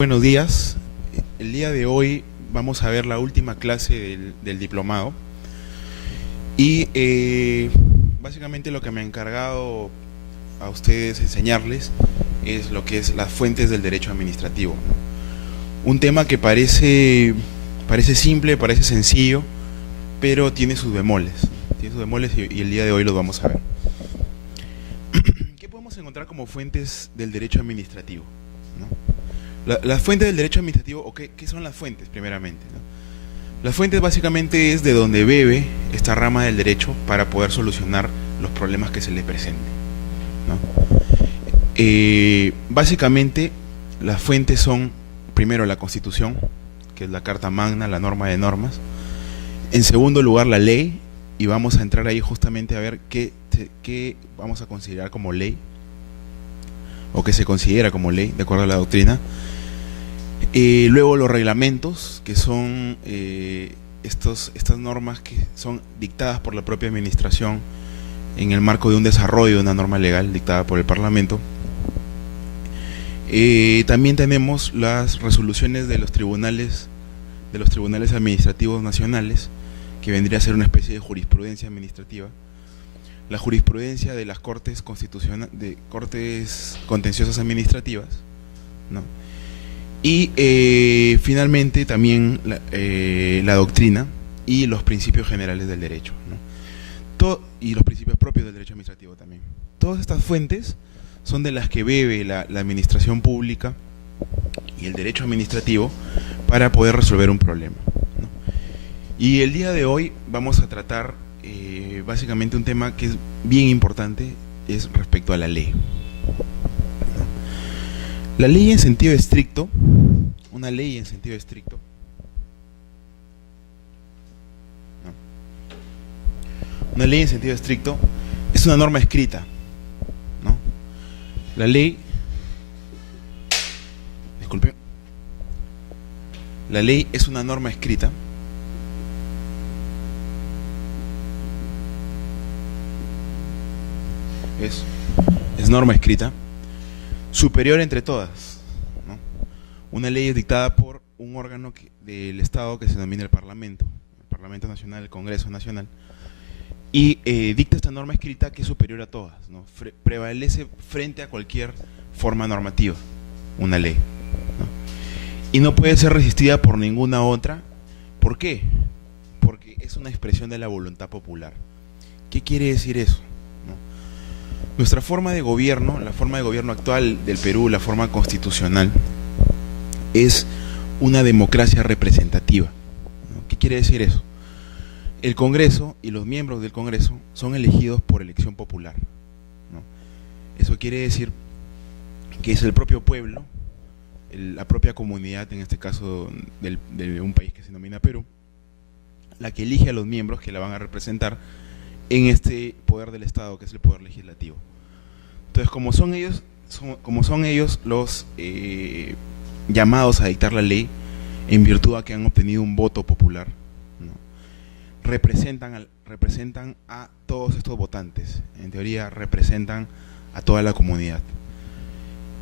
Buenos días. El día de hoy vamos a ver la última clase del diplomado y básicamente lo que me ha encargado a ustedes enseñarles es lo que es las fuentes del derecho administrativo, ¿no? Un tema que parece simple, parece sencillo, pero tiene sus bemoles. Y el día de hoy los vamos a ver. ¿Qué podemos encontrar como fuentes del derecho administrativo, ¿no? Las fuentes del derecho administrativo, o ¿qué son las fuentes primeramente, ¿no? Las fuentes básicamente es de donde bebe esta rama del derecho para poder solucionar los problemas que se le presenten, ¿no? Básicamente las fuentes son primero la Constitución, que es la Carta Magna, la norma de normas. En segundo lugar la ley, y vamos a entrar ahí justamente a ver qué vamos a considerar como ley, o que se considera como ley, de acuerdo a la doctrina. Luego los reglamentos, que son estas normas que son dictadas por la propia administración en el marco de un desarrollo de una norma legal dictada por el Parlamento. También tenemos las resoluciones de los tribunales administrativos nacionales, que vendría a ser una especie de jurisprudencia administrativa. La jurisprudencia de las cortes contenciosas administrativas, ¿no? Y finalmente también la doctrina y los principios generales del derecho, ¿no? Y los principios propios del derecho administrativo también. Todas estas fuentes son de las que bebe la administración pública y el derecho administrativo para poder resolver un problema, ¿no? Y el día de hoy vamos a tratar básicamente un tema que es bien importante, es respecto a la ley. La ley en sentido estricto, una ley en sentido estricto, ¿no? Una ley en sentido estricto es una norma escrita, ¿no? La ley, disculpe, la ley es una norma escrita es norma escrita superior entre todas, ¿no? Una ley es dictada por un órgano del Estado que se denomina el Parlamento Nacional, el Congreso Nacional, y dicta esta norma escrita que es superior a todas, ¿no? Prevalece frente a cualquier forma normativa, una ley, ¿no? Y no puede ser resistida por ninguna otra. ¿Por qué? Porque es una expresión de la voluntad popular. ¿Qué quiere decir eso? Nuestra forma de gobierno, la forma de gobierno actual del Perú, la forma constitucional, es una democracia representativa, ¿no? ¿Qué quiere decir eso? El Congreso y los miembros del Congreso son elegidos por elección popular, ¿no? Eso quiere decir que es el propio pueblo, la propia comunidad, en este caso de un país que se denomina Perú, la que elige a los miembros que la van a representar en este poder del Estado, que es el poder legislativo. Entonces, como son ellos los llamados a dictar la ley, en virtud a que han obtenido un voto popular, ¿no? Representan a todos estos votantes. En teoría representan a toda la comunidad.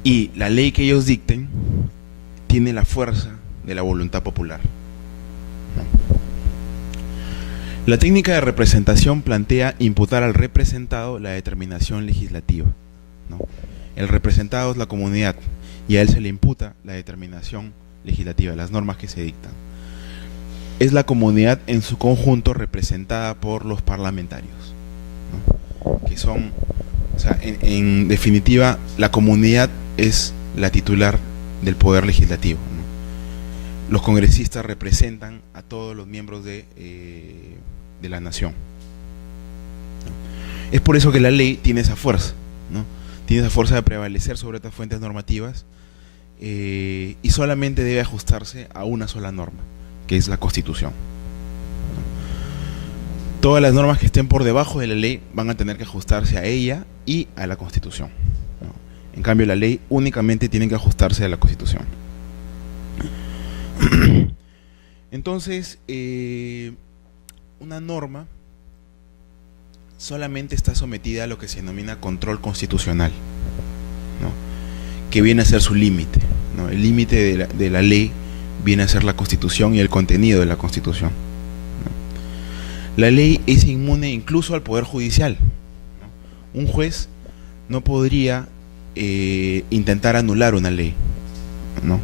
Y la ley que ellos dicten tiene la fuerza de la voluntad popular, ¿no? La técnica de representación plantea imputar al representado la determinación legislativa, ¿no? El representado es la comunidad y a él se le imputa la determinación legislativa, las normas que se dictan. Es la comunidad en su conjunto representada por los parlamentarios, ¿no? Que son, o sea, en definitiva, la comunidad es la titular del poder legislativo, ¿no? Los congresistas representan a todos los miembros de la nación, ¿no? Es por eso que la ley tiene esa fuerza, ¿no? Tiene esa fuerza de prevalecer sobre estas fuentes normativas, y solamente debe ajustarse a una sola norma, que es la Constitución, ¿no? Todas las normas que estén por debajo de la ley van a tener que ajustarse a ella y a la Constitución, ¿no? En cambio, la ley únicamente tiene que ajustarse a la Constitución. Entonces, una norma solamente está sometida a lo que se denomina control constitucional, ¿no? Que viene a ser su límite, ¿no? El límite de la ley viene a ser la Constitución y el contenido de la Constitución, ¿no? La ley es inmune incluso al Poder Judicial, ¿no? Un juez no podría intentar anular una ley, ¿no?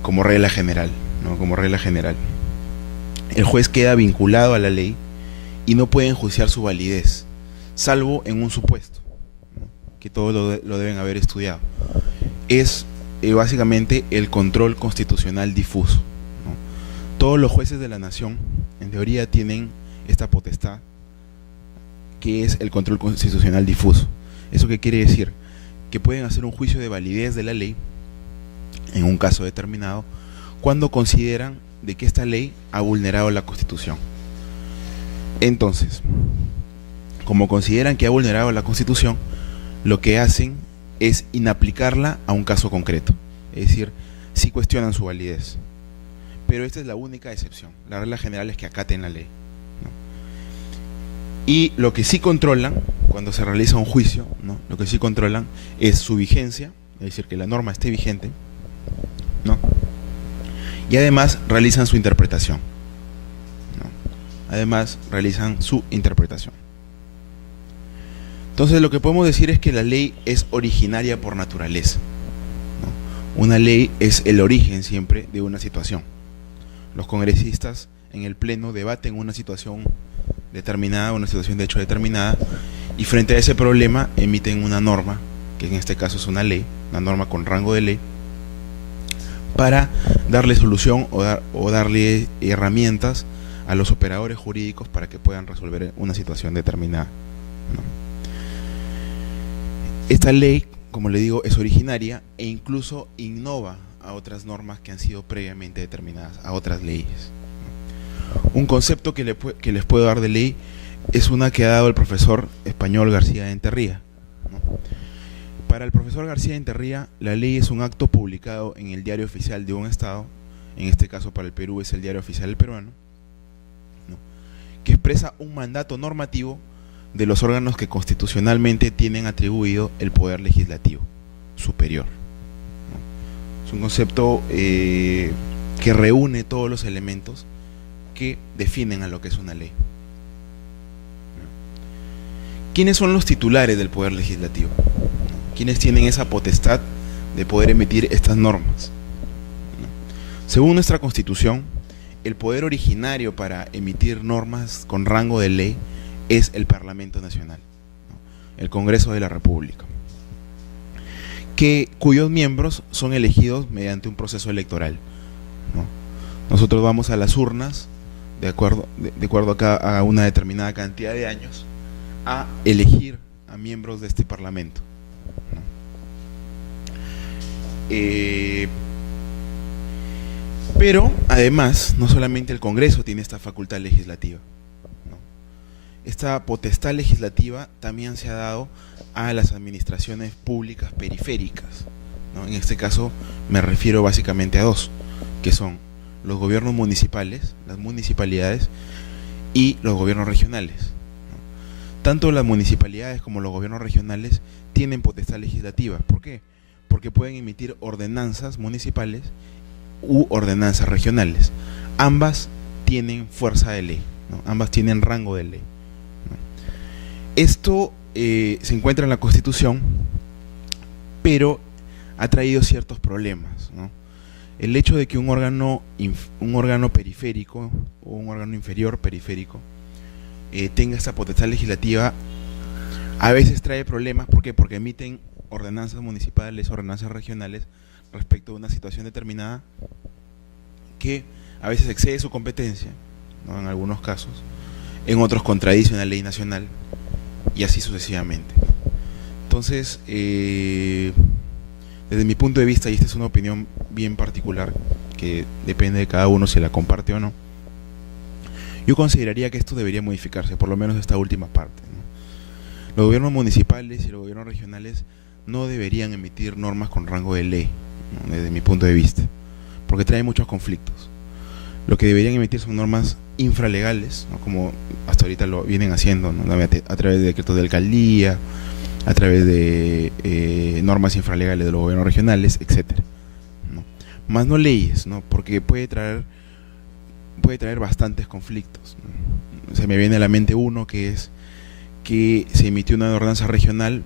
Como regla general, ¿no? Como regla general. El juez queda vinculado a la ley y no puede enjuiciar su validez, salvo en un supuesto, ¿no? Que todos lo deben haber estudiado. Es básicamente el control constitucional difuso, ¿no? Todos los jueces de la nación, en teoría, tienen esta potestad, que es el control constitucional difuso. ¿Eso qué quiere decir? Que pueden hacer un juicio de validez de la ley en un caso determinado cuando consideran de que esta ley ha vulnerado la Constitución. Entonces, como consideran que ha vulnerado la Constitución, lo que hacen es inaplicarla a un caso concreto. Es decir, sí cuestionan su validez. Pero esta es la única excepción. La regla general es que acaten la ley, ¿no? Y lo que sí controlan, cuando se realiza un juicio, ¿no? Lo que sí controlan es su vigencia, es decir, que la norma esté vigente, ¿no? Y además realizan su interpretación, ¿no? Además realizan su interpretación. Entonces lo que podemos decir es que la ley es originaria por naturaleza, ¿no? Una ley es el origen siempre de una situación. Los congresistas en el pleno debaten una situación determinada, una situación de hecho determinada, y frente a ese problema emiten una norma, que en este caso es una ley, una norma con rango de ley, para darle solución o darle herramientas a los operadores jurídicos para que puedan resolver una situación determinada, ¿no? Esta ley, como le digo, es originaria e incluso innova a otras normas que han sido previamente determinadas, a otras leyes. Un concepto que les puedo dar de ley es una que ha dado el profesor español García de Enterría, ¿no? Para el profesor García de Enterría, la ley es un acto publicado en el diario oficial de un estado, en este caso para el Perú es el diario oficial del peruano, ¿no? Que expresa un mandato normativo de los órganos que constitucionalmente tienen atribuido el poder legislativo superior, ¿no? Es un concepto que reúne todos los elementos que definen a lo que es una ley. ¿Quiénes son los titulares del poder legislativo? ¿Quiénes tienen esa potestad de poder emitir estas normas? Según nuestra Constitución, el poder originario para emitir normas con rango de ley es el Parlamento Nacional, ¿no? El Congreso de la República, cuyos miembros son elegidos mediante un proceso electoral, ¿no? Nosotros vamos a las urnas de acuerdo a una determinada cantidad de años a elegir a miembros de este Parlamento, ¿no? Pero además, no solamente el Congreso tiene esta facultad legislativa, ¿no? Esta potestad legislativa también se ha dado a las administraciones públicas periféricas, ¿no? En este caso me refiero básicamente a dos, que son los gobiernos municipales, las municipalidades, y los gobiernos regionales, ¿no? Tanto las municipalidades como los gobiernos regionales tienen potestad legislativa. ¿Por qué? Porque pueden emitir ordenanzas municipales u ordenanzas regionales. Ambas tienen fuerza de ley, ¿no? Ambas tienen rango de ley, ¿no? Esto se encuentra en la Constitución, pero ha traído ciertos problemas, ¿no? El hecho de que un órgano periférico o un órgano inferior periférico tenga esta potestad legislativa a veces trae problemas. ¿Por qué? Porque emiten ordenanzas municipales, ordenanzas regionales respecto a una situación determinada que a veces excede su competencia, ¿no? En algunos casos, en otros contradice una ley nacional y así sucesivamente. Entonces, desde mi punto de vista, y esta es una opinión bien particular que depende de cada uno si la comparte o no, yo consideraría que esto debería modificarse, por lo menos esta última parte, ¿no? Los gobiernos municipales y los gobiernos regionales no deberían emitir normas con rango de ley, ¿no? Desde mi punto de vista, porque trae muchos conflictos. Lo que deberían emitir son normas infralegales, ¿no? Como hasta ahorita lo vienen haciendo, ¿no? A través de decretos de alcaldía, a través de normas infralegales de los gobiernos regionales, etcétera, ¿no? Más no leyes, ¿no? Porque puede traer bastantes conflictos, ¿no? Se me viene a la mente uno, que es que se emitió una ordenanza regional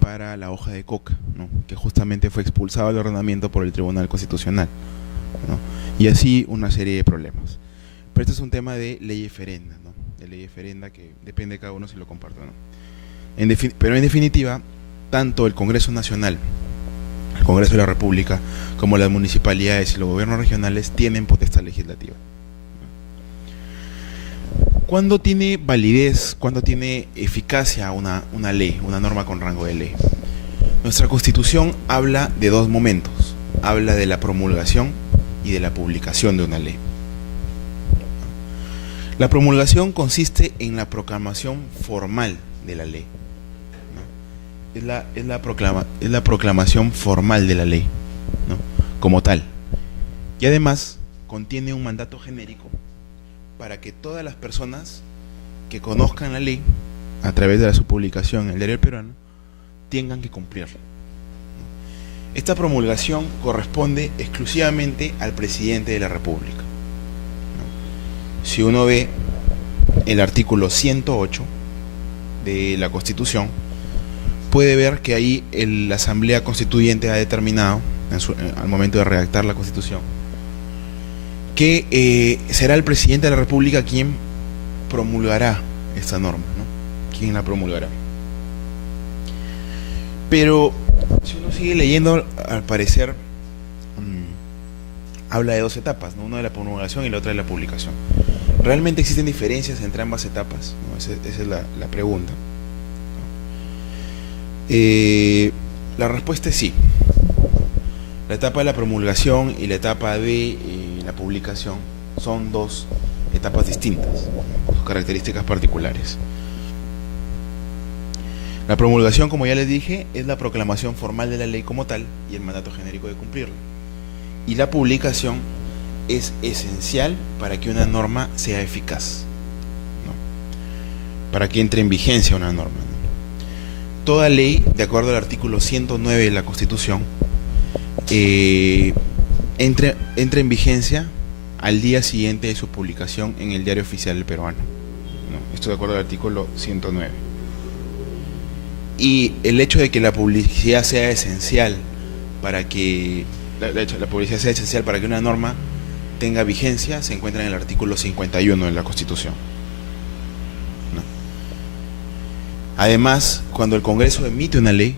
para la hoja de coca, ¿no? Que justamente fue expulsado del ordenamiento por el Tribunal Constitucional, ¿no? Y así una serie de problemas. Pero este es un tema de ley ferenda, ¿no? De ley ferenda, que depende de cada uno si lo comparte o no. Pero en definitiva, tanto el Congreso Nacional, el Congreso de la República, como las municipalidades y los gobiernos regionales tienen potestad legislativa. ¿Cuándo tiene validez, cuándo tiene eficacia una ley, una norma con rango de ley? Nuestra Constitución habla de dos momentos. Habla de la promulgación y de la publicación de una ley. La promulgación consiste en la proclamación formal de la ley, ¿no? Es la proclamación formal de la ley, ¿no? Como tal. Y además contiene un mandato genérico para que todas las personas que conozcan la ley a través de su publicación en el Diario Peruano tengan que cumplirla. Esta promulgación corresponde exclusivamente al presidente de la República. Si uno ve el artículo 108 de la Constitución, puede ver que ahí la Asamblea Constituyente ha determinado, al momento de redactar la Constitución, que será el presidente de la República quien promulgará esta norma, ¿no? Quien la promulgará. Pero si uno sigue leyendo, al parecer habla de dos etapas, ¿no? Una de la promulgación y la otra de la publicación. ¿Realmente existen diferencias entre ambas etapas? ¿No? Esa es la pregunta. La respuesta es sí. La etapa de la promulgación y la etapa de la publicación son dos etapas distintas, con sus características particulares. La promulgación, como ya les dije, es la proclamación formal de la ley como tal y el mandato genérico de cumplirla. Y la publicación es esencial para que una norma sea eficaz, ¿no? Para que entre en vigencia una norma, ¿no? Toda ley, de acuerdo al artículo 109 de la Constitución, entra en vigencia al día siguiente de su publicación en el Diario Oficial del Peruano, ¿no? Esto de acuerdo al artículo 109. Y el hecho de que la publicidad sea esencial para que la publicidad sea esencial para que una norma tenga vigencia se encuentra en el artículo 51 de la Constitución, ¿no? Además, cuando el Congreso emite una ley,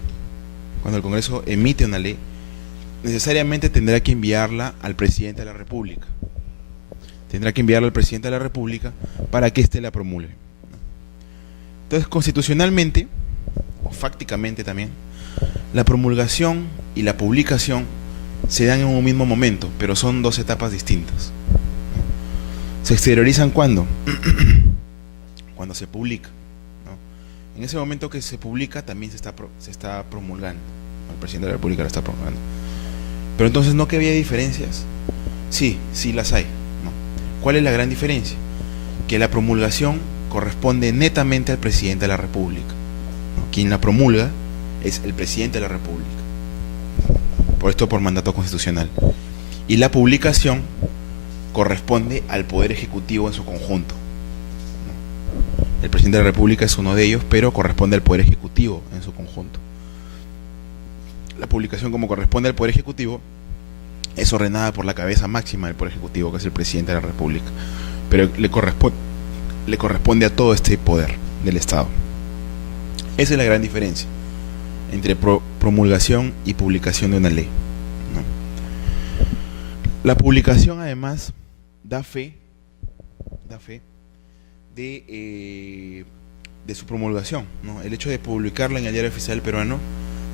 necesariamente tendrá que enviarla al presidente de la República. Para que éste la promulgue. Entonces, constitucionalmente, o fácticamente también, la promulgación y la publicación se dan en un mismo momento, pero son dos etapas distintas. ¿Se exteriorizan cuándo? Cuando se publica, ¿no? En ese momento que se publica también se está promulgando, ¿no? El presidente de la República la está promulgando. Pero entonces, ¿no que había diferencias? Sí las hay, ¿no? ¿Cuál es la gran diferencia? Que la promulgación corresponde netamente al presidente de la República, ¿no? Quien la promulga es el presidente de la República, por esto por mandato constitucional. Y la publicación corresponde al Poder Ejecutivo en su conjunto, ¿no? El presidente de la República es uno de ellos, pero corresponde al Poder Ejecutivo en su conjunto. La publicación, como corresponde al Poder Ejecutivo, es ordenada por la cabeza máxima del Poder Ejecutivo, que es el presidente de la República, pero le corresponde a todo este poder del Estado. Esa es la gran diferencia entre promulgación y publicación de una ley, ¿no? La publicación, además, da fe de su promulgación, ¿no? El hecho de publicarla en el Diario Oficial Peruano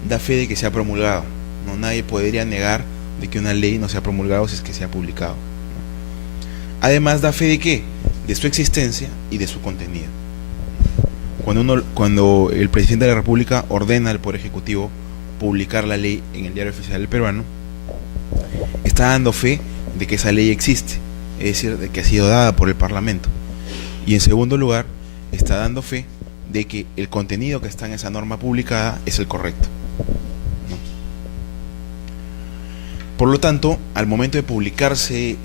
da fe de que se ha promulgado, ¿no? Nadie podría negar de que una ley no se ha promulgado si es que se ha publicado, ¿no? Además, da fe de ¿qué? De su existencia y de su contenido. Cuando el presidente de la República ordena al Poder Ejecutivo publicar la ley en el Diario Oficial del Peruano, está dando fe de que esa ley existe, es decir, de que ha sido dada por el Parlamento. Y en segundo lugar, está dando fe de que el contenido que está en esa norma publicada es el correcto, ¿no? Por lo tanto, al momento de publicarse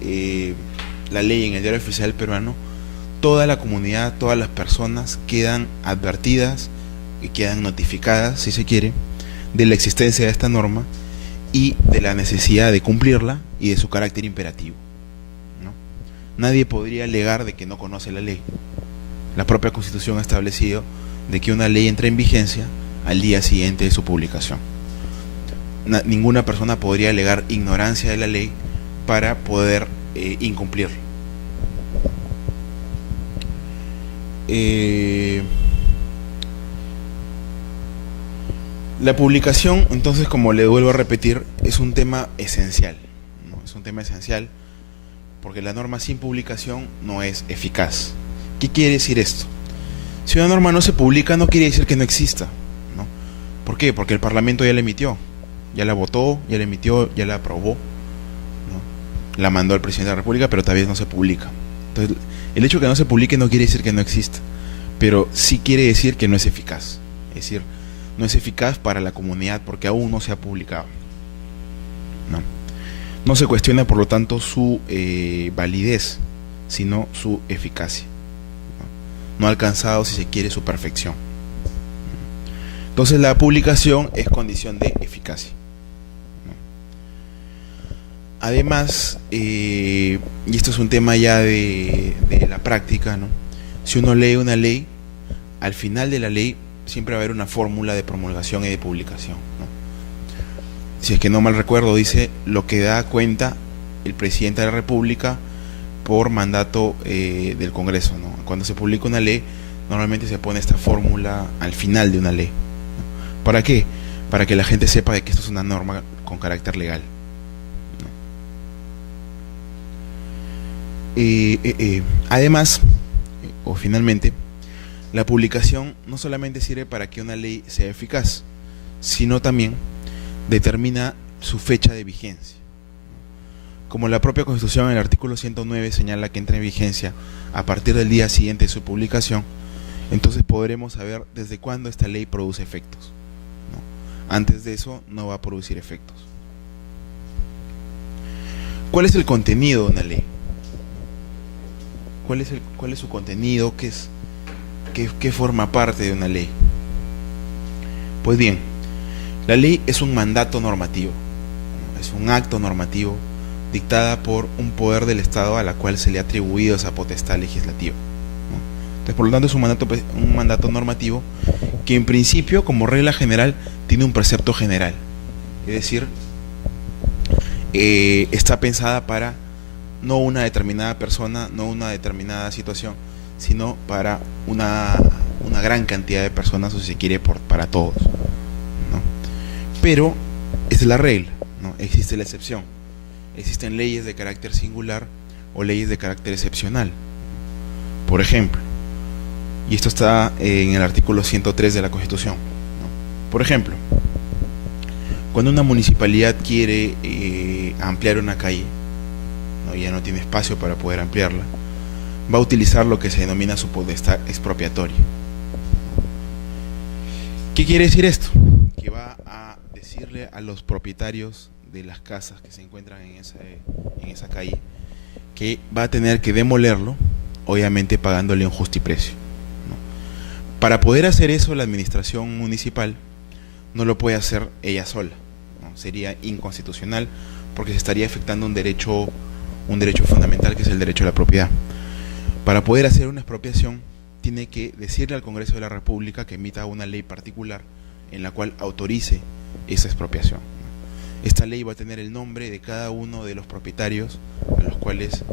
la ley en el Diario Oficial Peruano, toda la comunidad, todas las personas quedan advertidas y quedan notificadas, si se quiere, de la existencia de esta norma y de la necesidad de cumplirla y de su carácter imperativo, ¿no? Nadie podría alegar de que no conoce la ley. La propia Constitución ha establecido de que una ley entra en vigencia al día siguiente de su publicación. Ninguna persona podría alegar ignorancia de la ley para poder incumplirla. La publicación, entonces, como le vuelvo a repetir, es un tema esencial, ¿no? Es un tema esencial porque la norma sin publicación no es eficaz. ¿Qué quiere decir esto? Si una norma no se publica, no quiere decir que no exista, ¿no? ¿Por qué? Porque el Parlamento ya la emitió, ya la votó, ya la emitió, ya la aprobó, ¿no? La mandó al presidente de la República, pero todavía no se publica. Entonces, el hecho de que no se publique no quiere decir que no exista, pero sí quiere decir que no es eficaz. Es decir, no es eficaz para la comunidad porque aún no se ha publicado, ¿no? No se cuestiona, por lo tanto, su validez, sino su eficacia, ¿no? No ha alcanzado, si se quiere, su perfección. Entonces la publicación es condición de eficacia, ¿no? Además, y esto es un tema ya de la práctica, ¿no? Si uno lee una ley, al final de la ley siempre va a haber una fórmula de promulgación y de publicación, ¿no? Si es que no mal recuerdo, dice lo que da cuenta el presidente de la República por mandato del Congreso, ¿no? Cuando se publica una ley, normalmente se pone esta fórmula al final de una ley, ¿no? ¿Para qué? Para que la gente sepa de que esto es una norma con carácter legal, ¿no? Además, o finalmente, la publicación no solamente sirve para que una ley sea eficaz, sino también determina su fecha de vigencia. Como la propia Constitución en el artículo 109 señala que entra en vigencia a partir del día siguiente de su publicación, entonces podremos saber desde cuándo esta ley produce efectos, ¿no? Antes de eso no va a producir efectos. ¿Cuál es el contenido de una ley? ¿Cuál es su contenido? ¿Qué forma parte de una ley? Pues bien, la ley es un mandato normativo, ¿no? Es un acto normativo dictada por un poder del Estado a la cual se le ha atribuido esa potestad legislativa, ¿no? Entonces, por lo tanto, es un mandato normativo que en principio, como regla general, tiene un precepto general. Es decir, está pensada para no una determinada persona, no una determinada situación, sino para una gran cantidad de personas, o si se quiere, para todos, ¿no? Pero esa es la regla, ¿no? Existe la excepción. Existen leyes de carácter singular o leyes de carácter excepcional. Por ejemplo, y esto está en el artículo 103 de la Constitución, ¿no? Por ejemplo, cuando una municipalidad quiere ampliar una calle, ¿no? Ya no tiene espacio para poder ampliarla, va a utilizar lo que se denomina su potestad expropiatoria. ¿Qué quiere decir esto? Que va a decirle a los propietarios de las casas que se encuentran en esa calle que va a tener que demolerlo, obviamente pagándole un justiprecio, ¿no? Para poder hacer eso, la administración municipal no lo puede hacer ella sola, ¿no? Sería inconstitucional porque se estaría afectando un derecho fundamental, que es el derecho a la propiedad. Para poder hacer una expropiación, tiene que decirle al Congreso de la República que emita una ley particular en la cual autorice esa expropiación. Esta ley va a tener el nombre de cada uno de los propietarios a los cuales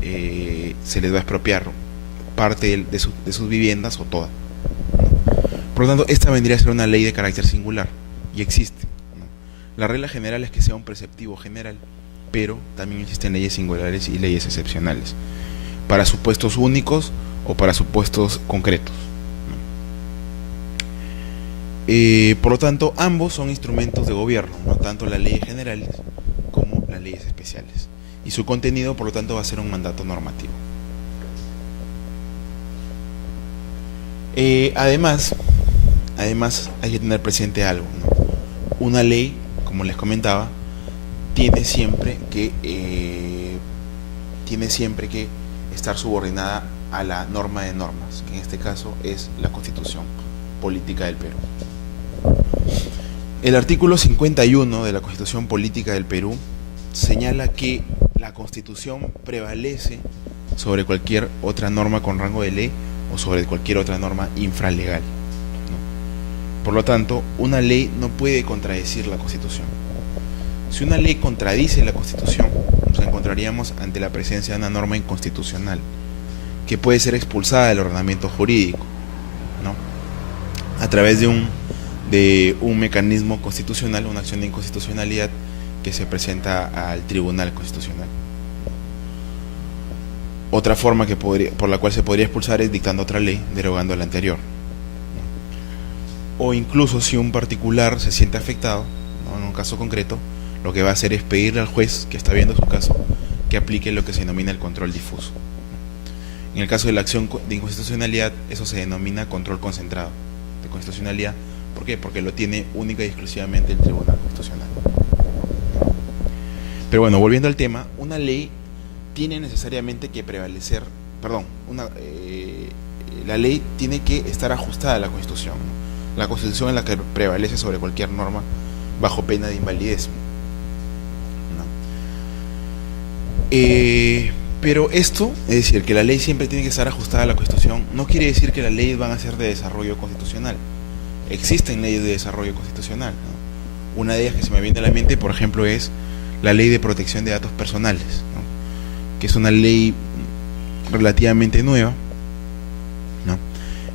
se les va a expropiar parte de sus viviendas o toda, ¿no? Por lo tanto, esta vendría a ser una ley de carácter singular y existe, ¿no? La regla general es que sea un preceptivo general, pero también existen leyes singulares y leyes excepcionales para supuestos únicos o para supuestos concretos, ¿no? Por lo tanto, ambos son instrumentos de gobierno, ¿no? Tanto las leyes generales como las leyes especiales, y su contenido, por lo tanto, va a ser un mandato normativo. Además, hay que tener presente algo, ¿no? Una ley, como les comentaba, tiene siempre que estar subordinada a la norma de normas, que en este caso es la Constitución Política del Perú. El artículo 51 de la Constitución Política del Perú señala que la Constitución prevalece sobre cualquier otra norma con rango de ley o sobre cualquier otra norma infralegal, ¿no? Por lo tanto, una ley no puede contradecir la Constitución. Si una ley contradice la Constitución, nos encontraríamos ante la presencia de una norma inconstitucional que puede ser expulsada del ordenamiento jurídico, ¿no? A través de un mecanismo constitucional, una acción de inconstitucionalidad que se presenta al Tribunal Constitucional. Otra forma por la cual se podría expulsar es dictando otra ley, derogando la anterior, ¿no? O incluso si un particular se siente afectado, ¿no?, en un caso concreto, lo que va a hacer es pedirle al juez que está viendo su caso que aplique lo que se denomina el control difuso. En el caso de la acción de inconstitucionalidad, eso se denomina control concentrado de constitucionalidad. ¿Por qué? Porque lo tiene única y exclusivamente el Tribunal Constitucional. Pero bueno, volviendo al tema, una ley tiene necesariamente que prevalecer, la ley tiene que estar ajustada a la Constitución, ¿no? La Constitución es la que prevalece sobre cualquier norma bajo pena de invalidez, ¿no? Pero esto, es decir, que la ley siempre tiene que estar ajustada a la Constitución, no quiere decir que las leyes van a ser de desarrollo constitucional. Existen leyes de desarrollo constitucional, ¿no? Una de ellas que se me viene a la mente, por ejemplo, es la Ley de Protección de Datos Personales, ¿no?, que es una ley relativamente nueva, ¿no?,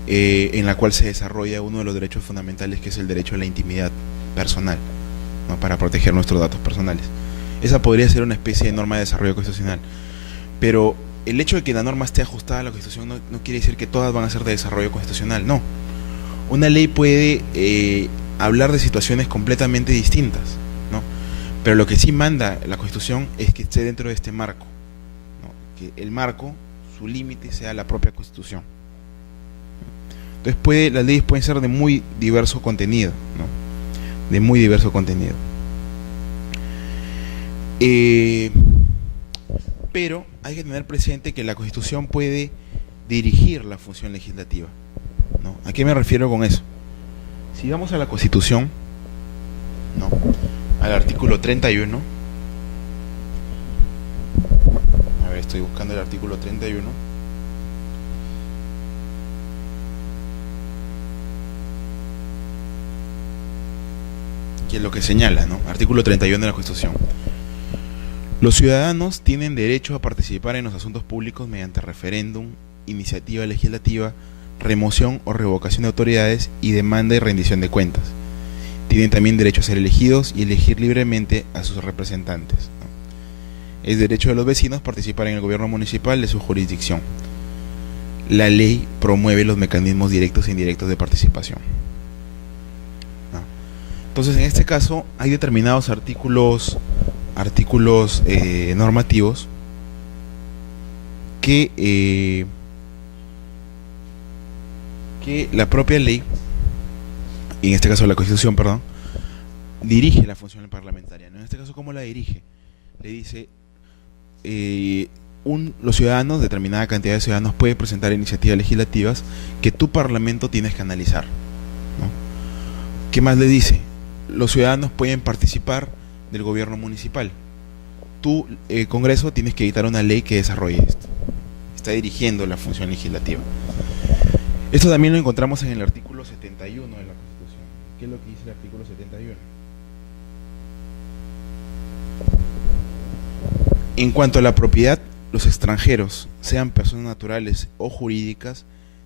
en la cual se desarrolla uno de los derechos fundamentales, que es el derecho a la intimidad personal, ¿no?, para proteger nuestros datos personales. Esa podría ser una especie de norma de desarrollo constitucional, pero el hecho de que la norma esté ajustada a la Constitución no quiere decir que todas van a ser de desarrollo constitucional, no. Una ley puede hablar de situaciones completamente distintas, ¿no?, pero lo que sí manda la Constitución es que esté dentro de este marco, ¿no?, que el marco, su límite, sea la propia Constitución. Entonces las leyes pueden ser de muy diverso contenido, ¿no?, de muy diverso contenido. Pero hay que tener presente que la Constitución puede dirigir la función legislativa, ¿no? ¿A qué me refiero con eso? Si vamos a la Constitución, ¿no?, al artículo 31, a ver, estoy buscando el artículo 31, que es lo que señala, ¿no? Artículo 31 de la Constitución. Los ciudadanos tienen derecho a participar en los asuntos públicos mediante referéndum, iniciativa legislativa, remoción o revocación de autoridades y demanda y rendición de cuentas. Tienen también derecho a ser elegidos y elegir libremente a sus representantes, ¿no? Es derecho de los vecinos participar en el gobierno municipal de su jurisdicción. La ley promueve los mecanismos directos e indirectos de participación, ¿no? Entonces, en este caso, hay determinados artículos normativos que la propia ley, en este caso la Constitución, perdón, dirige la función parlamentaria, ¿no? En este caso, ¿cómo la dirige? Le dice, los ciudadanos, determinada cantidad de ciudadanos, pueden presentar iniciativas legislativas que tu parlamento tienes que analizar, ¿no? ¿Qué más le dice? Los ciudadanos pueden participar del gobierno municipal. Tu Congreso tienes que dictar una ley que desarrolle esto. Está dirigiendo la función legislativa. Esto también lo encontramos en el artículo 71 de la Constitución. ¿Qué es lo que dice el artículo 71? En cuanto a la propiedad, los extranjeros, sean personas naturales o jurídicas,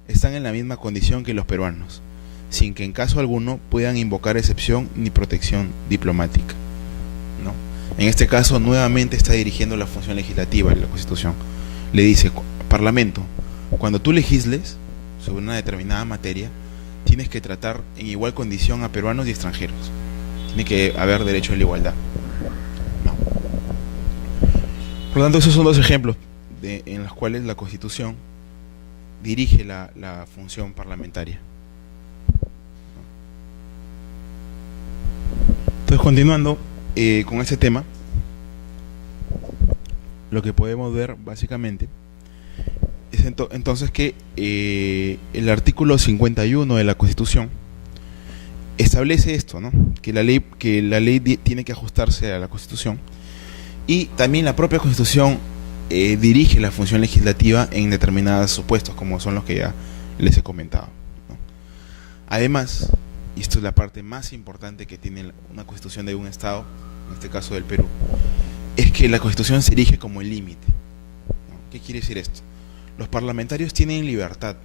están en la misma condición que los peruanos, sin que en caso alguno puedan invocar excepción ni protección diplomática, ¿no? En este caso, nuevamente está dirigiendo la función legislativa de la Constitución. Le dice, Parlamento, cuando tú legisles sobre una determinada materia, tienes que tratar en igual condición a peruanos y extranjeros. Tiene que haber derecho a la igualdad, ¿no? Por lo tanto, esos son dos ejemplos en los cuales la Constitución dirige la función parlamentaria. Entonces, continuando con este tema, lo que podemos ver básicamente es entonces que el artículo 51 de la Constitución establece esto, ¿no? Que la ley tiene que ajustarse a la Constitución, y también la propia Constitución dirige la función legislativa en determinados supuestos, como son los que ya les he comentado, ¿no? Además, y esto es la parte más importante que tiene una Constitución de un Estado, en este caso del Perú, es que la Constitución se erige como el límite, ¿no? ¿Qué quiere decir esto? Los parlamentarios tienen libertad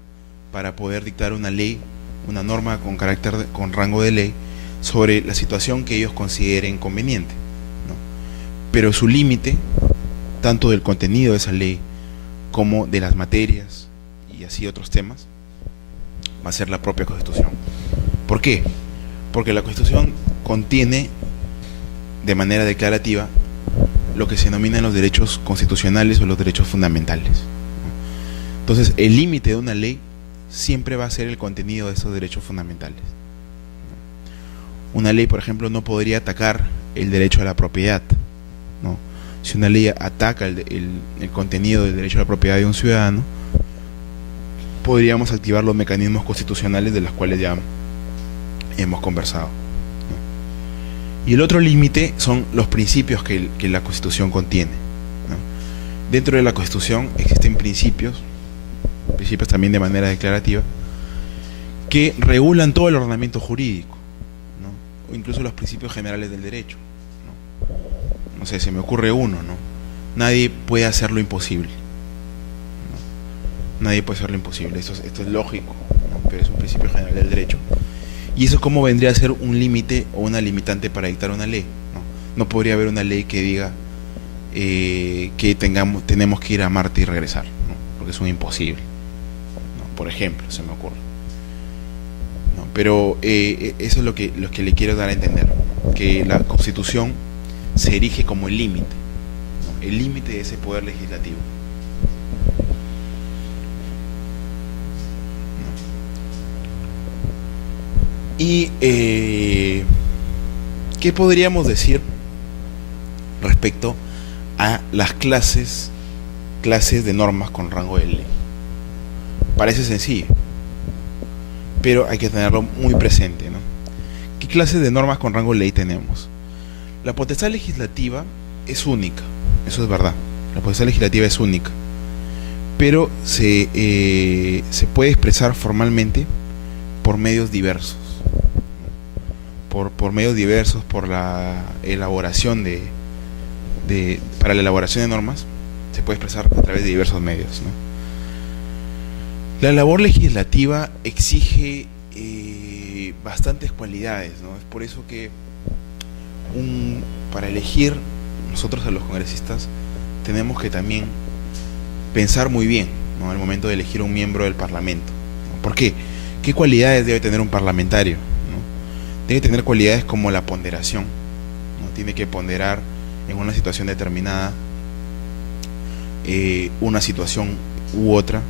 para poder dictar una ley, una norma con rango de ley, sobre la situación que ellos consideren conveniente, ¿no? Pero su límite, tanto del contenido de esa ley como de las materias y así otros temas, va a ser la propia Constitución. ¿Por qué? Porque la Constitución contiene de manera declarativa lo que se denominan los derechos constitucionales o los derechos fundamentales, ¿no? Entonces, el límite de una ley siempre va a ser el contenido de esos derechos fundamentales, ¿no? Una ley, por ejemplo, no podría atacar el derecho a la propiedad, ¿no? Si una ley ataca el contenido del derecho a la propiedad de un ciudadano, podríamos activar los mecanismos constitucionales de los cuales ya hemos conversado, ¿no? Y el otro límite son los principios que la Constitución contiene, ¿no? Dentro de la Constitución existen principios también de manera declarativa, que regulan todo el ordenamiento jurídico, ¿no? O incluso los principios generales del derecho, ¿no? No sé, se me ocurre uno, ¿no? Nadie puede hacer lo imposible, ¿no? Nadie puede hacer lo imposible. Esto es lógico, ¿no? Pero es un principio general del derecho. ¿Y eso cómo vendría a ser un límite o una limitante para dictar una ley? No podría haber una ley que diga que tenemos que ir a Marte y regresar, ¿no? Porque es un imposible, ¿no? Por ejemplo, se me ocurre, ¿no? Pero eso es lo que le quiero dar a entender, que la Constitución se erige como el límite, ¿no? El límite de ese poder legislativo, ¿no? Y ¿qué podríamos decir respecto a las clases de normas con rango de ley? Parece sencillo, pero hay que tenerlo muy presente, ¿no? ¿Qué clases de normas con rango de ley tenemos? La potestad legislativa es única, eso es verdad. La potestad legislativa es única, pero se puede expresar formalmente por medios diversos, por medios diversos, por la elaboración para la elaboración de normas, se puede expresar a través de diversos medios, ¿no? La labor legislativa exige bastantes cualidades, ¿no? Es por eso que para elegir, nosotros a los congresistas tenemos que también pensar muy bien, ¿no? Al momento de elegir un miembro del Parlamento, ¿no? ¿Por qué? ¿Qué cualidades debe tener un parlamentario, ¿no? Debe tener cualidades como la ponderación, ¿no? Tiene que ponderar en una situación determinada una situación u otra, ¿no?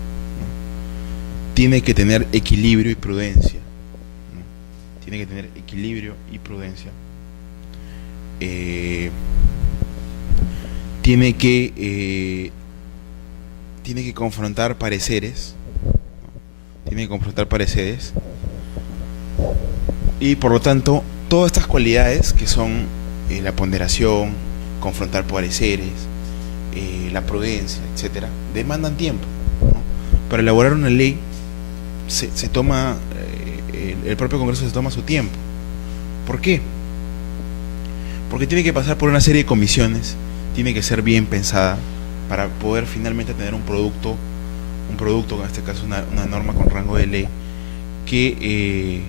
Tiene que tener equilibrio y prudencia, ¿no? Tiene que tener equilibrio y prudencia. Tiene que confrontar pareceres, ¿no? Tiene que confrontar pareceres, y por lo tanto todas estas cualidades que son la ponderación, confrontar pareceres, la prudencia, etcétera, demandan tiempo, ¿no? Para elaborar una ley se toma el propio Congreso se toma su tiempo. ¿Por qué? Porque tiene que pasar por una serie de comisiones, tiene que ser bien pensada para poder finalmente tener un producto, en este caso una norma con rango de ley, que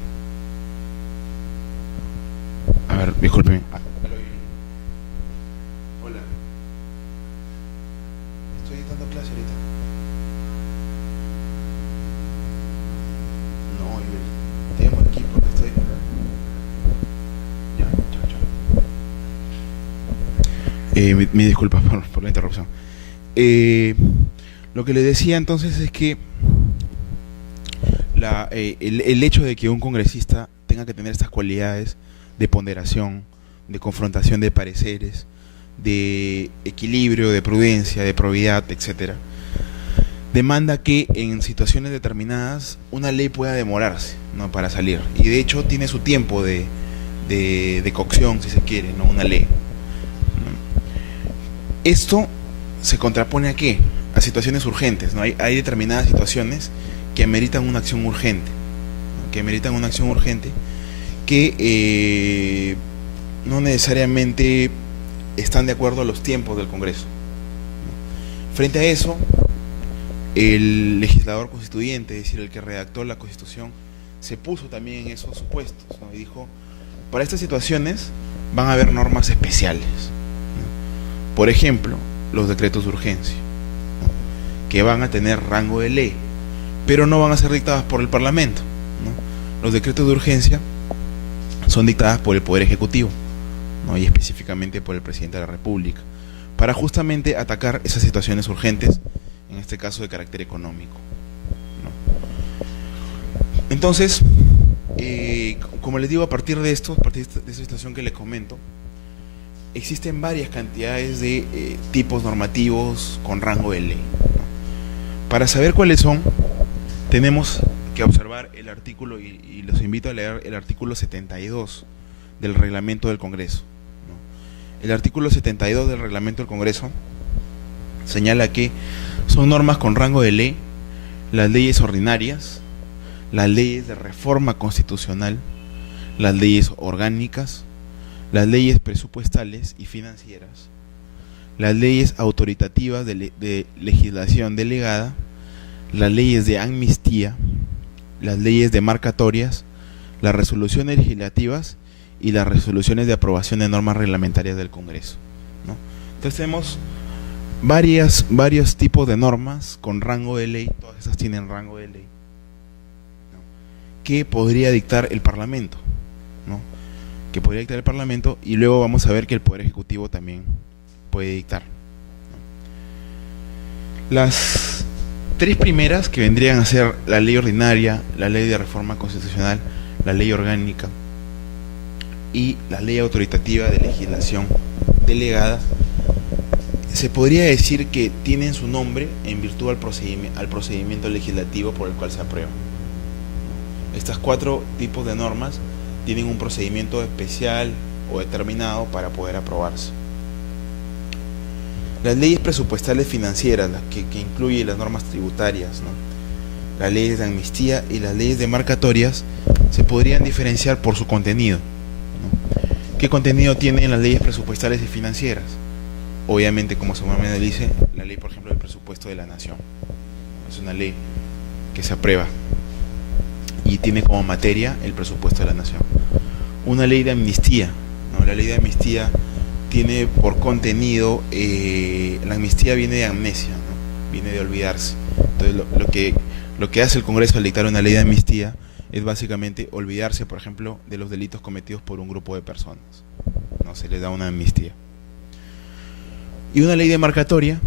a ver, discúlpeme. Hola. Estoy dando clase ahorita. No, te llamo aquí porque estoy. Ya, chao. Mi disculpas por la interrupción. Lo que le decía entonces es que el hecho de que un congresista tenga que tener estas cualidades de ponderación, de confrontación de pareceres, de equilibrio, de prudencia, de probidad, etcétera, demanda que en situaciones determinadas una ley pueda demorarse, ¿no?, para salir. Y de hecho tiene su tiempo de cocción, si se quiere, ¿no?, una ley. Esto se contrapone ¿a qué? A situaciones urgentes, ¿no? Hay determinadas situaciones que ameritan una acción urgente, ¿no?, que ameritan una acción urgente que no necesariamente están de acuerdo a los tiempos del Congreso, ¿no? Frente a eso, el legislador constituyente, es decir, el que redactó la Constitución, se puso también en esos supuestos, ¿no? Y dijo, para estas situaciones van a haber normas especiales, ¿no? Por ejemplo, los decretos de urgencia, ¿no?, que van a tener rango de ley, pero no van a ser dictadas por el Parlamento, ¿no? Los decretos de urgencia son dictadas por el Poder Ejecutivo, ¿no?, y específicamente por el Presidente de la República, para justamente atacar esas situaciones urgentes, en este caso de carácter económico, ¿no? Entonces, como les digo, a partir de esta situación que les comento, existen varias cantidades de tipos normativos con rango de ley, ¿no? Para saber cuáles son, tenemos que observar el artículo, y los invito a leer el artículo 72 del Reglamento del Congreso, ¿no? El artículo 72 del Reglamento del Congreso señala que son normas con rango de ley las leyes ordinarias, las leyes de reforma constitucional, las leyes orgánicas, las leyes presupuestales y financieras, las leyes autoritativas de legislación delegada, las leyes de amnistía, las leyes demarcatorias, las resoluciones legislativas y las resoluciones de aprobación de normas reglamentarias del Congreso, ¿no? Entonces tenemos varios tipos de normas con rango de ley, todas esas tienen rango de ley, ¿no?, que podría dictar el Parlamento, ¿no?, que podría dictar el Parlamento, y luego vamos a ver que el Poder Ejecutivo también puede dictar, ¿no? Las tres primeras, que vendrían a ser la ley ordinaria, la ley de reforma constitucional, la ley orgánica y la ley autoritativa de legislación delegada, se podría decir que tienen su nombre en virtud al procedimiento legislativo por el cual se aprueban. Estas cuatro tipos de normas tienen un procedimiento especial o determinado para poder aprobarse. Las leyes presupuestales financieras, las que incluyen las normas tributarias, ¿no?, las leyes de amnistía y las leyes demarcatorias, se podrían diferenciar por su contenido, ¿no? ¿Qué contenido tienen las leyes presupuestales y financieras? Obviamente, como su nombre dice, la ley, por ejemplo, del presupuesto de la nación. Es una ley que se aprueba y tiene como materia el presupuesto de la nación. Una ley de amnistía, ¿no? La ley de amnistía tiene por contenido, la amnistía viene de amnesia, ¿no?, viene de olvidarse. Entonces lo que hace el Congreso al dictar una ley de amnistía es básicamente olvidarse, por ejemplo, de los delitos cometidos por un grupo de personas, ¿no? Se les da una amnistía. Y una ley demarcatoria,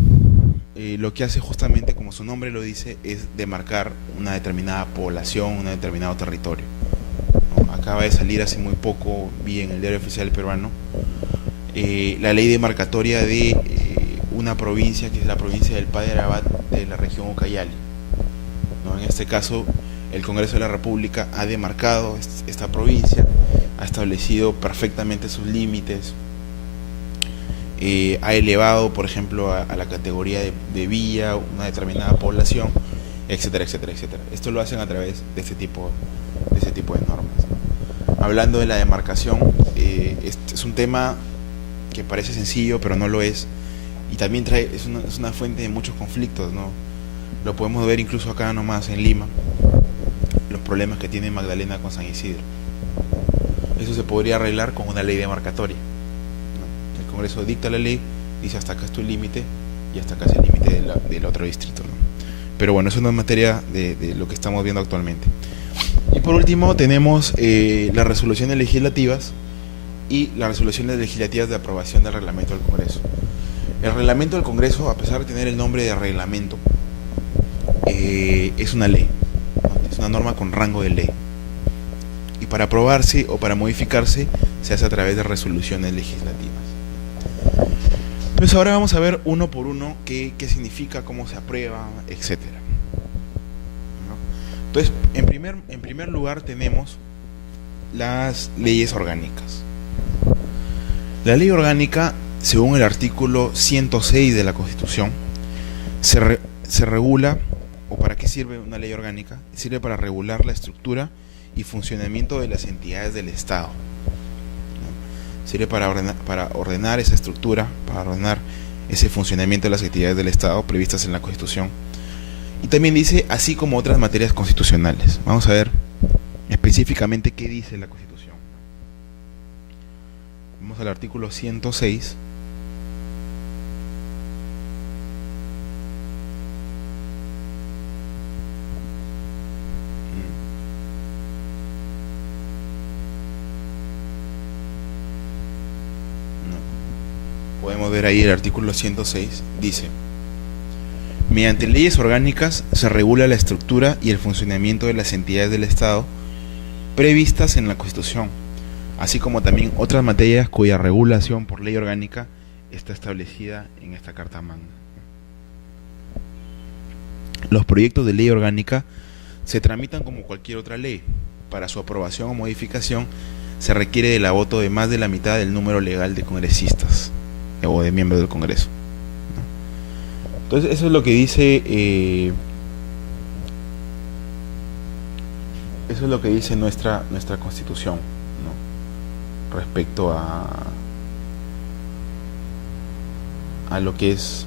lo que hace justamente, como su nombre lo dice, es demarcar una determinada población, un determinado territorio, ¿no? Acaba de salir hace muy poco, vi en el Diario Oficial Peruano, la ley demarcatoria de una provincia, que es la provincia del Padre Abad de la región Ucayali, ¿no? En este caso, el Congreso de la República ha demarcado esta provincia, ha establecido perfectamente sus límites, ha elevado, por ejemplo, a la categoría de villa una determinada población, etcétera, etcétera, etcétera. Esto lo hacen a través de este tipo de normas, ¿no? Hablando de la demarcación, este es un tema que parece sencillo, pero no lo es, y también es una fuente de muchos conflictos, ¿no? Lo podemos ver incluso acá nomás en Lima, los problemas que tiene Magdalena con San Isidro. Eso se podría arreglar con una ley demarcatoria, ¿no? El Congreso dicta la ley, dice hasta acá es tu límite y hasta acá es el límite del otro distrito, ¿no? Pero bueno, eso no es materia de lo que estamos viendo actualmente. Y por último tenemos las resoluciones legislativas y las resoluciones legislativas de aprobación del reglamento del Congreso. El reglamento del Congreso, a pesar de tener el nombre de reglamento, es una ley, ¿no? Es una norma con rango de ley. Y para aprobarse o para modificarse se hace a través de resoluciones legislativas. Entonces ahora vamos a ver uno por uno qué significa, cómo se aprueba, etcétera. ¿No? Entonces, en primer lugar tenemos las leyes orgánicas. La ley orgánica, según el artículo 106 de la Constitución, se regula, o para qué sirve una ley orgánica, sirve para regular la estructura y funcionamiento de las entidades del Estado. ¿No? Sirve para ordenar esa estructura, para ordenar ese funcionamiento de las entidades del Estado previstas en la Constitución. Y también dice, así como otras materias constitucionales. Vamos a ver específicamente qué dice la Constitución. Vamos al artículo 106. Podemos ver ahí el artículo 106, dice: mediante leyes orgánicas se regula la estructura y el funcionamiento de las entidades del Estado previstas en la Constitución, así como también otras materias cuya regulación por ley orgánica está establecida en esta Carta Magna. Los proyectos de ley orgánica se tramitan como cualquier otra ley. Para su aprobación o modificación se requiere del voto de más de la mitad del número legal de congresistas o de miembros del Congreso. Entonces eso es lo que dice nuestra Constitución, ¿no? Respecto a lo que es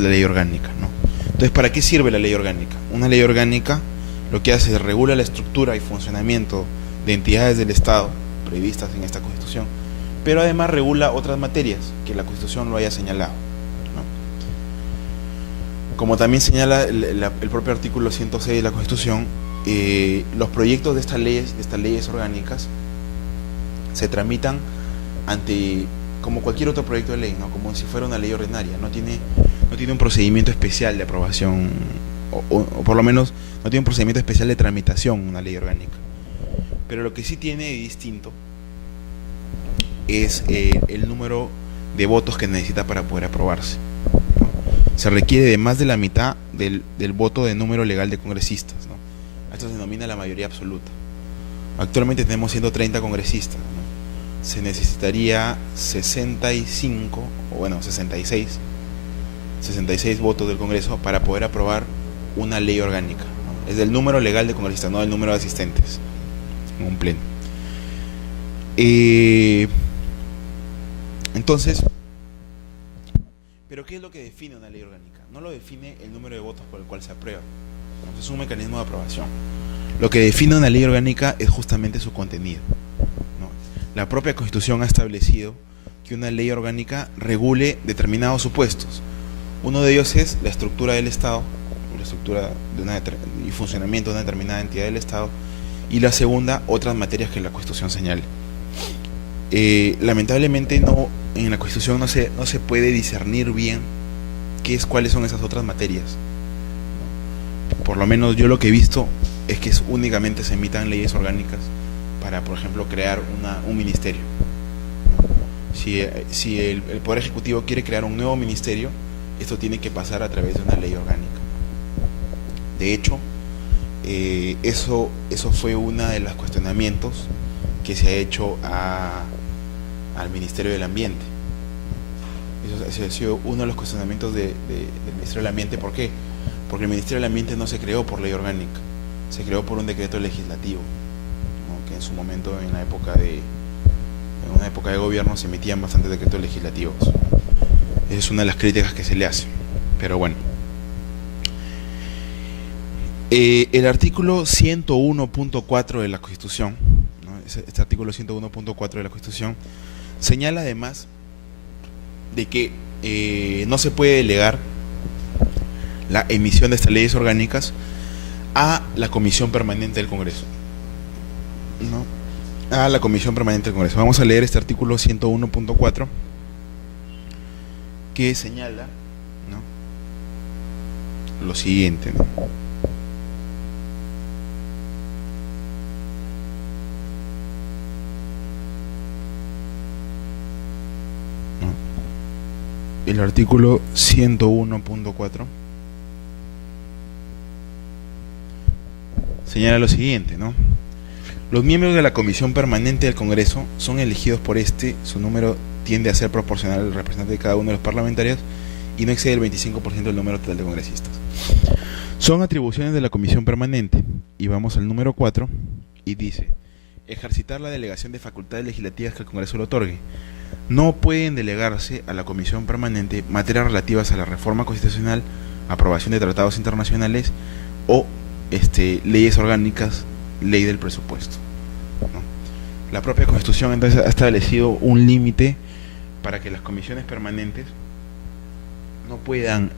la ley orgánica, ¿no? Entonces, ¿para qué sirve la ley orgánica? Una ley orgánica lo que hace es regula la estructura y funcionamiento de entidades del Estado previstas en esta Constitución, pero además regula otras materias que la Constitución lo haya señalado, ¿no? Como también señala el propio artículo 106 de la Constitución, los proyectos de estas leyes orgánicas se tramitan como cualquier otro proyecto de ley, ¿no? Como si fuera una ley ordinaria. No tiene un procedimiento especial de aprobación, o por lo menos no tiene un procedimiento especial de tramitación, una ley orgánica. Pero lo que sí tiene de distinto es el número de votos que necesita para poder aprobarse, ¿no? Se requiere de más de la mitad del voto de número legal de congresistas, ¿no? Esto se denomina la mayoría absoluta. Actualmente tenemos 130 congresistas, ¿no? Se necesitaría 66 votos del Congreso para poder aprobar una ley orgánica, ¿no? Es del número legal de congresistas, no del número de asistentes en un pleno. Entonces, ¿pero qué es lo que define una ley orgánica? No lo define el número de votos por el cual se aprueba. Entonces, es un mecanismo de aprobación. Lo que define una ley orgánica es justamente su contenido, ¿no? La propia Constitución ha establecido que una ley orgánica regule determinados supuestos. Uno de ellos es la estructura del Estado, la estructura y funcionamiento de una determinada entidad del Estado, y la segunda, otras materias que la Constitución señale. Lamentablemente en la Constitución no se puede discernir bien cuáles son esas otras materias, ¿no? Por lo menos yo lo que he visto es que únicamente se emitan leyes orgánicas para, por ejemplo, crear un ministerio, ¿no? Si el Poder Ejecutivo quiere crear un nuevo ministerio, esto tiene que pasar a través de una ley orgánica. De hecho, eso fue uno de los cuestionamientos que se ha hecho al Ministerio del Ambiente. Eso ha sido uno de los cuestionamientos del Ministerio del Ambiente. ¿Por qué? Porque el Ministerio del Ambiente no se creó por ley orgánica, se creó por un decreto legislativo, ¿no? Que en su momento, en una época de gobierno, se emitían bastantes decretos legislativos. Esa es una de las críticas que se le hace. Pero bueno, el artículo 101.4 de la Constitución, ¿no? Este artículo 101.4 de la Constitución señala además de que no se puede delegar la emisión de estas leyes orgánicas a la Comisión Permanente del Congreso, ¿no? A la Comisión Permanente del Congreso. Vamos a leer este artículo 101.4 que señala, ¿no?, lo siguiente, ¿no? El artículo 101.4 señala lo siguiente, ¿no? Los miembros de la Comisión Permanente del Congreso son elegidos por su número tiende a ser proporcional al representante de cada uno de los parlamentarios y no excede el 25% del número total de congresistas. Son atribuciones de la Comisión Permanente, y vamos al número 4, y dice: ejercitar la delegación de facultades legislativas que el Congreso le otorgue. No pueden delegarse a la Comisión Permanente materias relativas a la reforma constitucional, aprobación de tratados internacionales o leyes orgánicas, ley del presupuesto, ¿no? La propia Constitución entonces ha establecido un límite para que las comisiones permanentes no puedan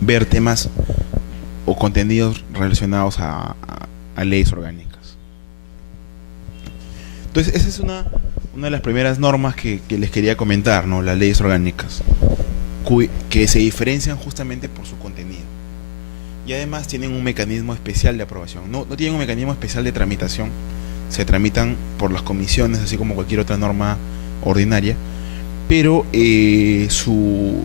ver temas o contenidos relacionados a leyes orgánicas. Entonces esa es una de las primeras normas que les quería comentar, ¿no? Las leyes orgánicas, que se diferencian justamente por su contenido y además tienen un mecanismo especial de aprobación. No tienen un mecanismo especial de tramitación, se tramitan por las comisiones así como cualquier otra norma ordinaria, pero su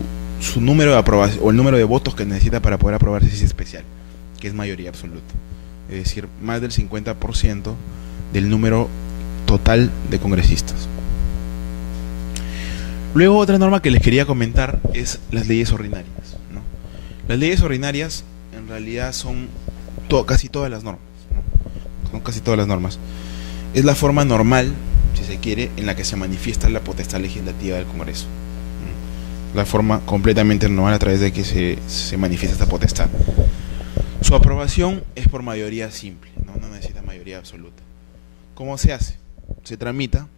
número de aprobación o el número de votos que necesita para poder aprobarse es especial, que es mayoría absoluta, es decir, más del 50% del número total de congresistas. Luego otra norma que les quería comentar es las leyes ordinarias, ¿no? Las leyes ordinarias en realidad son casi todas las normas, ¿no? Son casi todas las normas. Es la forma normal, si se quiere, en la que se manifiesta la potestad legislativa del Congreso, ¿no? La forma completamente normal a través de que se manifiesta esta potestad. Su aprobación es por mayoría simple, no necesita mayoría absoluta. ¿Cómo se hace? Se tramita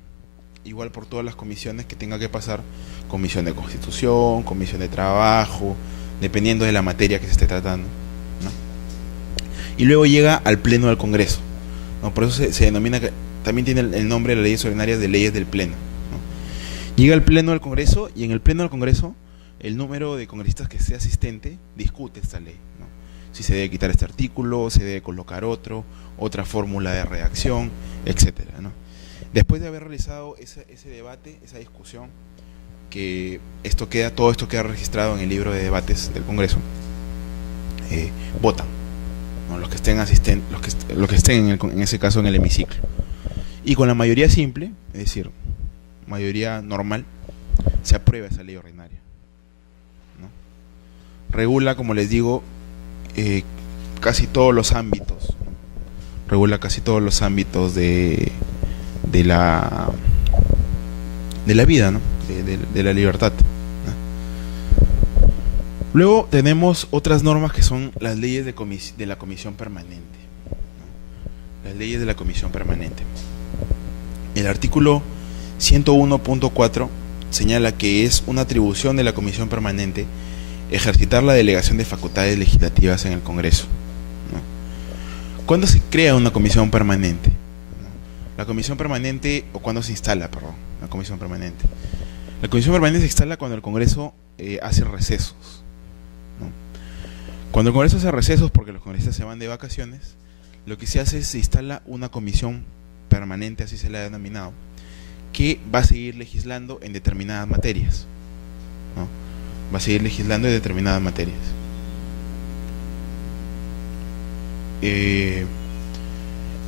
igual por todas las comisiones que tenga que pasar: comisión de Constitución, comisión de Trabajo, dependiendo de la materia que se esté tratando, ¿no? Y luego llega al Pleno del Congreso, ¿no? Por eso se denomina, también tiene el nombre de las leyes ordinarias de leyes del Pleno, ¿no? Llega al Pleno del Congreso y en el Pleno del Congreso el número de congresistas que sea asistente discute esta ley, ¿no? Si se debe quitar este artículo, se debe colocar otra fórmula de redacción, etcétera, ¿no? Después de haber realizado ese debate, esa discusión, que todo esto queda registrado en el libro de debates del Congreso, votan, ¿no? Los que estén los que estén en ese caso en el hemiciclo, y con la mayoría simple, es decir, mayoría normal, se aprueba esa ley ordinaria, ¿no? Regula, como les digo, casi todos los ámbitos, ¿no? Regula casi todos los ámbitos de la vida, ¿no? de la libertad, ¿no? Luego tenemos otras normas que son las leyes de la Comisión Permanente, ¿no? Las leyes de la Comisión Permanente. El artículo 101.4 señala que es una atribución de la Comisión Permanente ejercitar la delegación de facultades legislativas en el Congreso, ¿no? ¿Cuándo se crea una comisión permanente? La comisión permanente, o cuando se instala, perdón, la comisión permanente. La comisión permanente se instala cuando el Congreso hace recesos, ¿no? Cuando el Congreso hace recesos porque los congresistas se van de vacaciones, lo que se hace es se instala una comisión permanente, así se le ha denominado, que va a seguir legislando en determinadas materias, ¿no? Va a seguir legislando en determinadas materias.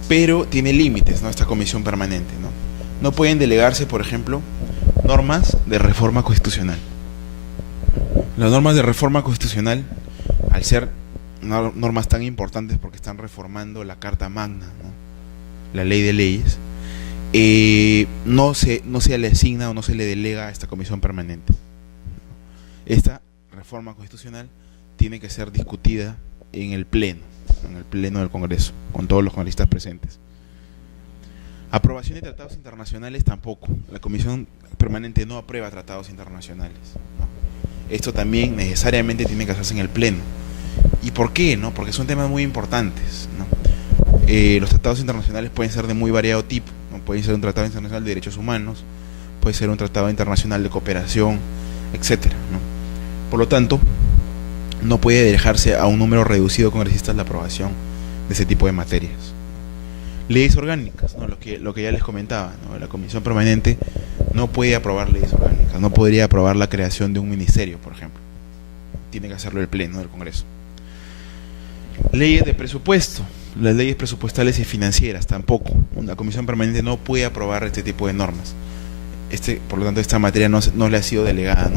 Pero tiene límites, ¿no? Esta comisión permanente, ¿no? No pueden delegarse, por ejemplo, normas de reforma constitucional. Las normas de reforma constitucional, al ser normas tan importantes porque están reformando la Carta Magna, ¿no? La ley de leyes, no se le asigna o no se le delega a esta comisión permanente. Esta reforma constitucional tiene que ser discutida en el Pleno del Congreso, con todos los congresistas presentes. Aprobación de tratados internacionales tampoco. La Comisión Permanente no aprueba tratados internacionales, ¿no? Esto también necesariamente tiene que hacerse en el Pleno. ¿Y por qué? ¿No? Porque son temas muy importantes, ¿no? Los tratados internacionales pueden ser de muy variado tipo, ¿no? puede ser un tratado internacional de derechos humanos, puede ser un tratado internacional de cooperación, etcétera, ¿no? Por lo tanto, no puede dejarse a un número reducido de congresistas la aprobación de ese tipo de materias. Leyes orgánicas, ¿no? Lo que ya les comentaba, ¿no? La comisión permanente no puede aprobar leyes orgánicas, no podría aprobar la creación de un ministerio, por ejemplo. Tiene que hacerlo el Pleno del Congreso. Leyes de presupuesto, las leyes presupuestales y financieras tampoco. Una comisión permanente no puede aprobar este tipo de normas. Por lo tanto, esta materia no le ha sido delegada,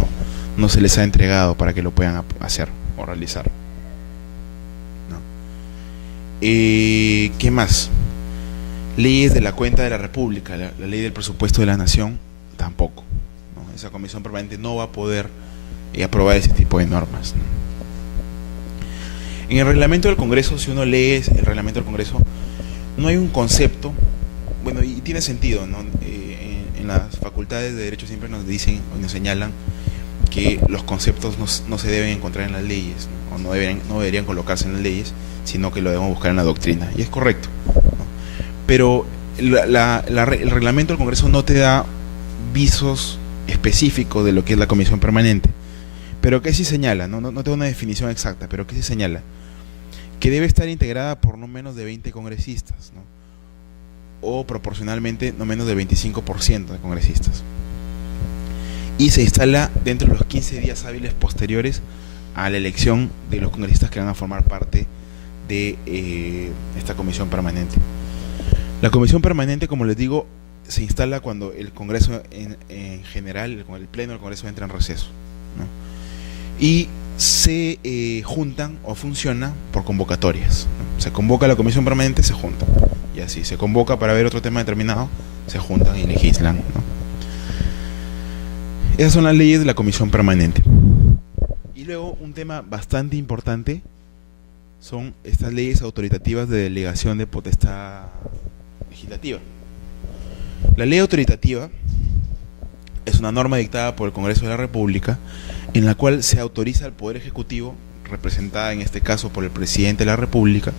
no se les ha entregado para que lo puedan hacer o realizar, ¿no? ¿Qué más? Leyes de la cuenta de la República, la ley del presupuesto de la Nación, tampoco, ¿no? Esa comisión permanente no va a poder aprobar ese tipo de normas, ¿no? En el reglamento del Congreso, si uno lee el reglamento del Congreso, no hay un concepto, bueno, y tiene sentido, ¿no? En las facultades de Derecho siempre nos dicen o nos señalan que los conceptos no se deben encontrar en las leyes, ¿no? O no deberían colocarse en las leyes, sino que lo debemos buscar en la doctrina, y es correcto, ¿no? Pero el reglamento del Congreso no te da visos específicos de lo que es la comisión permanente, pero que sí señala, no te da una definición exacta, pero que sí señala que debe estar integrada por no menos de 20 congresistas, ¿no? O proporcionalmente no menos del 25% de congresistas, y se instala dentro de los 15 días hábiles posteriores a la elección de los congresistas que van a formar parte de esta comisión permanente. La comisión permanente, como les digo, se instala cuando el Congreso en general, el Pleno del Congreso entra en receso, ¿no? Y se juntan o funciona por convocatorias, ¿no? Se convoca a la comisión permanente, se juntan, y así, se convoca para ver otro tema determinado, se juntan y legislan, ¿no? Esas son las leyes de la comisión permanente. Y luego un tema bastante importante son estas leyes autoritativas de delegación de potestad legislativa. La ley autoritativa es una norma dictada por el Congreso de la República en la cual se autoriza al Poder Ejecutivo, representada en este caso por el Presidente de la República,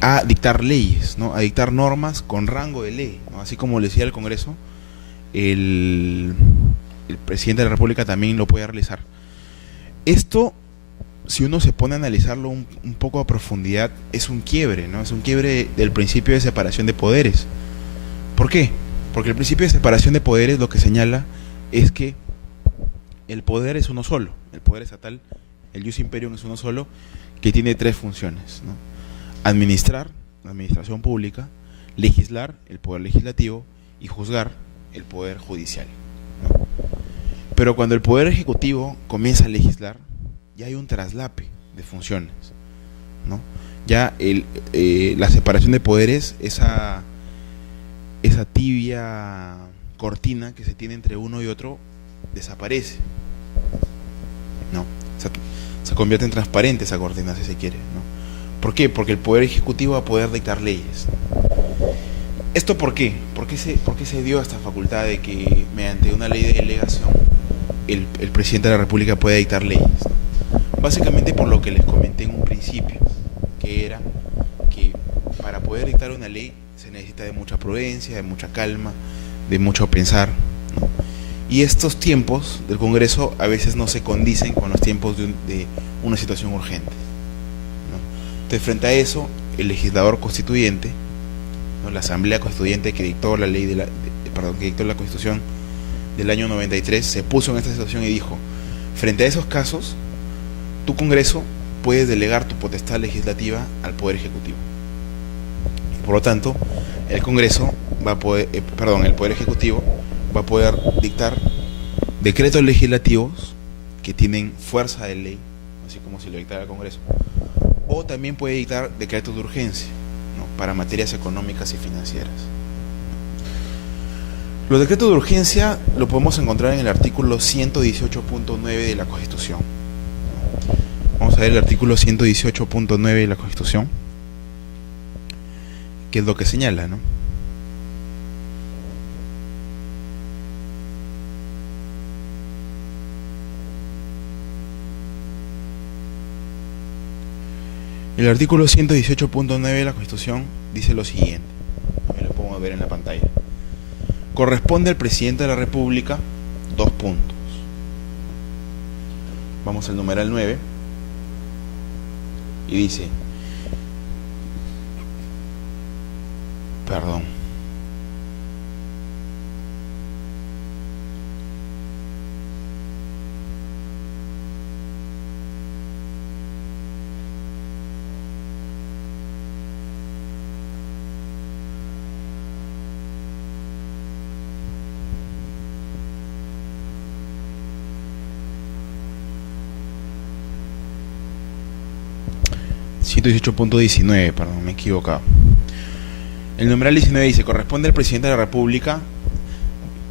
a dictar leyes, ¿no? A dictar normas con rango de ley, ¿no? Así como le decía el Congreso, el Presidente de la República también lo puede realizar. Esto, si uno se pone a analizarlo un poco a profundidad, es un quiebre, ¿no? Es un quiebre del principio de separación de poderes. ¿Por qué? Porque el principio de separación de poderes lo que señala es que el poder es uno solo, el poder estatal, el ius imperium es uno solo, que tiene tres funciones, ¿no? Administrar, la administración pública; legislar, el poder legislativo; y juzgar, el poder judicial, ¿no? Pero cuando el poder ejecutivo comienza a legislar, ya hay un traslape de funciones, ¿no? Ya la separación de poderes, esa tibia cortina que se tiene entre uno y otro, desaparece, ¿no? Se convierte en transparente esa cortina, si se quiere, ¿no? ¿Por qué? Porque el poder ejecutivo va a poder dictar leyes. ¿Esto por qué? ¿Por qué se dio esta facultad de que mediante una ley de delegación el Presidente de la República puede dictar leyes, ¿no? Básicamente por lo que les comenté en un principio, que era que para poder dictar una ley se necesita de mucha prudencia, de mucha calma, de mucho pensar, ¿no? Y estos tiempos del Congreso a veces no se condicen con los tiempos de una situación urgente, ¿no? Entonces, frente a eso, el legislador constituyente, ¿no? La Asamblea Constituyente que dictó la ley que dictó la Constitución del año 93, se puso en esta situación y dijo: frente a esos casos, tu Congreso puedes delegar tu potestad legislativa al Poder Ejecutivo. Por lo tanto, el Congreso va a poder, el Poder Ejecutivo va a poder dictar decretos legislativos que tienen fuerza de ley, así como si lo dictara el Congreso, o también puede dictar decretos de urgencia, ¿no? Para materias económicas y financieras. Los decretos de urgencia lo podemos encontrar en el artículo 118.9 de la Constitución. Vamos a ver el artículo 118.9 de la Constitución, que es lo que señala, ¿no? El artículo 118.9 de la Constitución dice lo siguiente. Me lo pongo ver en la pantalla. Corresponde al presidente de la República, 2 puntos. Vamos al numeral 9 y dice, perdón, .19, perdón, me he equivocado. El numeral 19 dice, corresponde al presidente de la República,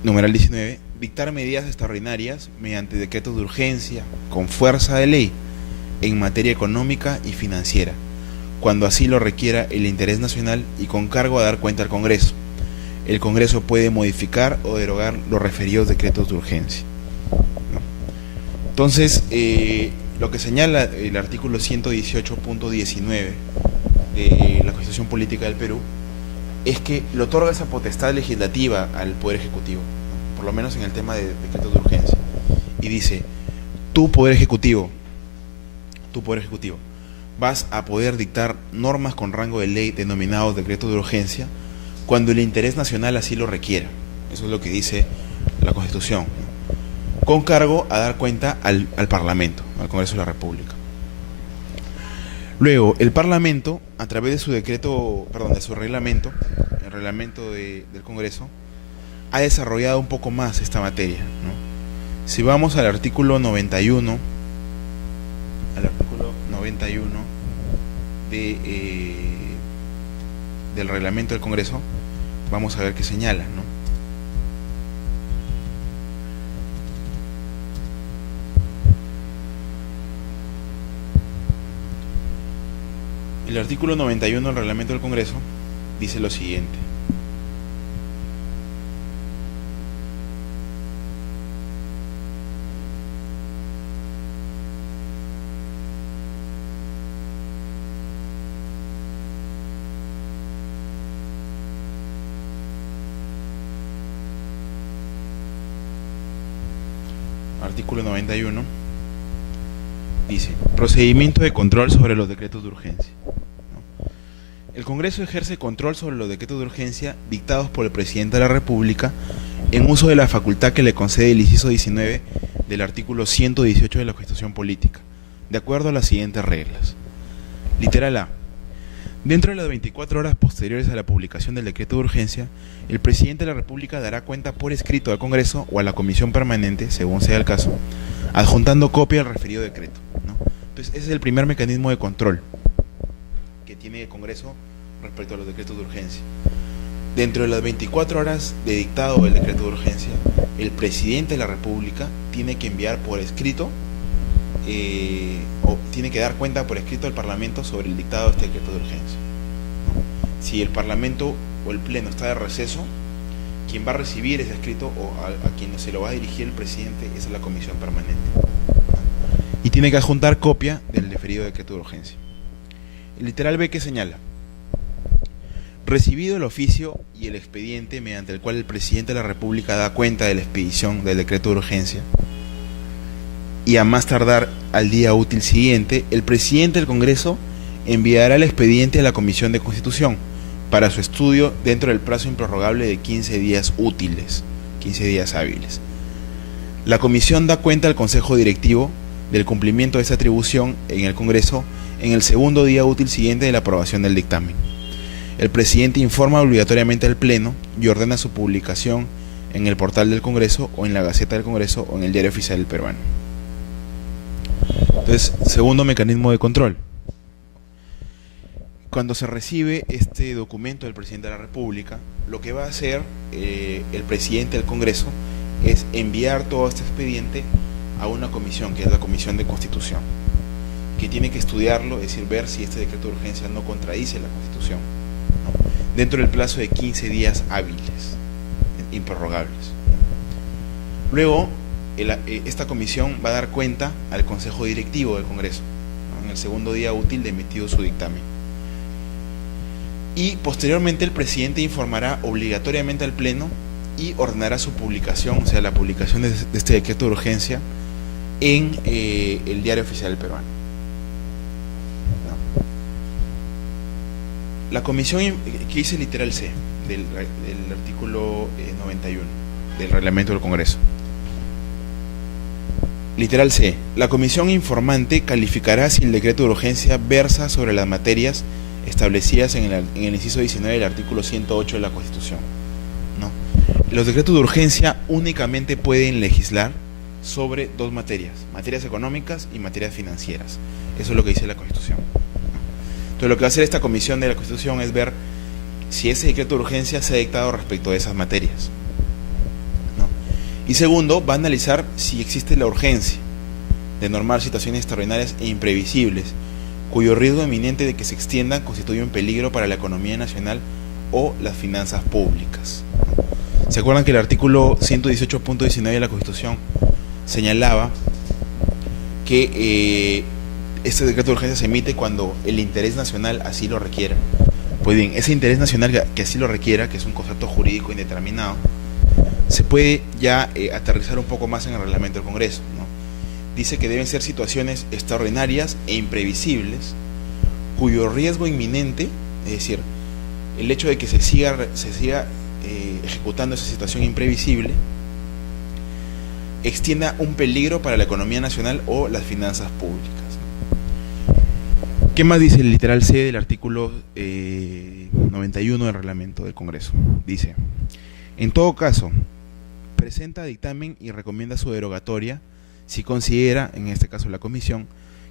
numeral 19, dictar medidas extraordinarias mediante decretos de urgencia, con fuerza de ley, en materia económica y financiera, cuando así lo requiera el interés nacional y con cargo a dar cuenta al Congreso. El Congreso puede modificar o derogar los referidos decretos de urgencia, ¿no? Entonces, lo que señala el artículo 118.19 de la Constitución Política del Perú es que le otorga esa potestad legislativa al Poder Ejecutivo, ¿no? Por lo menos en el tema de decretos de urgencia. Y dice, tu Poder Ejecutivo, vas a poder dictar normas con rango de ley denominados decretos de urgencia cuando el interés nacional así lo requiera. Eso es lo que dice la Constitución, ¿no? Con cargo a dar cuenta al Parlamento, al Congreso de la República. Luego, el Parlamento, a través de su decreto, perdón, de su reglamento, el reglamento del Congreso, ha desarrollado un poco más esta materia, ¿no? Si vamos al artículo 91, del reglamento del Congreso, vamos a ver qué señala, ¿no? El artículo 91 del reglamento del Congreso dice lo siguiente. Artículo 91 dice, procedimiento de control sobre los decretos de urgencia, ¿no? El Congreso ejerce control sobre los decretos de urgencia dictados por el Presidente de la República en uso de la facultad que le concede el inciso 19 del artículo 118 de la Constitución Política, de acuerdo a las siguientes reglas. Literal A. Dentro de las 24 horas posteriores a la publicación del decreto de urgencia, el Presidente de la República dará cuenta por escrito al Congreso o a la Comisión Permanente, según sea el caso, adjuntando copia del referido decreto, ¿no? Entonces, ese es el primer mecanismo de control que tiene el Congreso respecto a los decretos de urgencia. Dentro de las 24 horas de dictado del decreto de urgencia, el Presidente de la República tiene que enviar por escrito o tiene que dar cuenta por escrito al Parlamento sobre el dictado de este decreto de urgencia, ¿no? Si el Parlamento o el Pleno está de receso, quien va a recibir ese escrito o a quien se lo va a dirigir el presidente es la Comisión Permanente, ¿no? Y tiene que adjuntar copia del referido decreto de urgencia. El literal B, que señala: recibido el oficio y el expediente mediante el cual el Presidente de la República da cuenta de la expedición del decreto de urgencia, y a más tardar al día útil siguiente, el Presidente del Congreso enviará el expediente a la Comisión de Constitución para su estudio dentro del plazo improrrogable de 15 días útiles, 15 días hábiles. La Comisión da cuenta al Consejo Directivo del cumplimiento de esta atribución en el Congreso en el segundo día útil siguiente de la aprobación del dictamen. El Presidente informa obligatoriamente al Pleno y ordena su publicación en el portal del Congreso o en la Gaceta del Congreso o en el Diario Oficial del Peruano. Entonces, segundo mecanismo de control. Cuando se recibe este documento del Presidente de la República, lo que va a hacer el Presidente del Congreso es enviar todo este expediente a una comisión, que es la Comisión de Constitución, que tiene que estudiarlo, es decir, ver si este decreto de urgencia no contradice la Constitución, ¿no? Dentro del plazo de 15 días hábiles, improrrogables. Luego, esta comisión va a dar cuenta al Consejo Directivo del Congreso, ¿no?, en el segundo día útil de emitido su dictamen. y posteriormente el presidente informará obligatoriamente al Pleno y ordenará su publicación, o sea, la publicación de este decreto de urgencia en el Diario Oficial Peruano. ¿No? La comisión que dice literal C del artículo 91 del reglamento del Congreso. Literal C. La comisión informante calificará si el decreto de urgencia versa sobre las materias establecidas en el inciso 19 del artículo 108 de la Constitución. ¿No? Los decretos de urgencia únicamente pueden legislar sobre dos materias: materias económicas y materias financieras. Eso es lo que dice la Constitución. Entonces, lo que va a hacer esta comisión de la Constitución es ver si ese decreto de urgencia se ha dictado respecto de esas materias. ¿No? Y segundo, va a analizar si existe la urgencia de normar situaciones extraordinarias e imprevisibles cuyo riesgo inminente de que se extiendan constituye un peligro para la economía nacional o las finanzas públicas. ¿Se acuerdan que el artículo 118.19 de la Constitución señalaba que este decreto de urgencia se emite cuando el interés nacional así lo requiera? Pues bien, ese interés nacional que así lo requiera, que es un concepto jurídico indeterminado, se puede ya aterrizar un poco más en el reglamento del Congreso, ¿no? Dice que deben ser situaciones extraordinarias e imprevisibles cuyo riesgo inminente, es decir, el hecho de que se siga ejecutando esa situación imprevisible, extienda un peligro para la economía nacional o las finanzas públicas. ¿Qué más dice el literal C del artículo 91 del reglamento del Congreso? Dice: en todo caso, presenta dictamen y recomienda su derogatoria si considera, en este caso la comisión,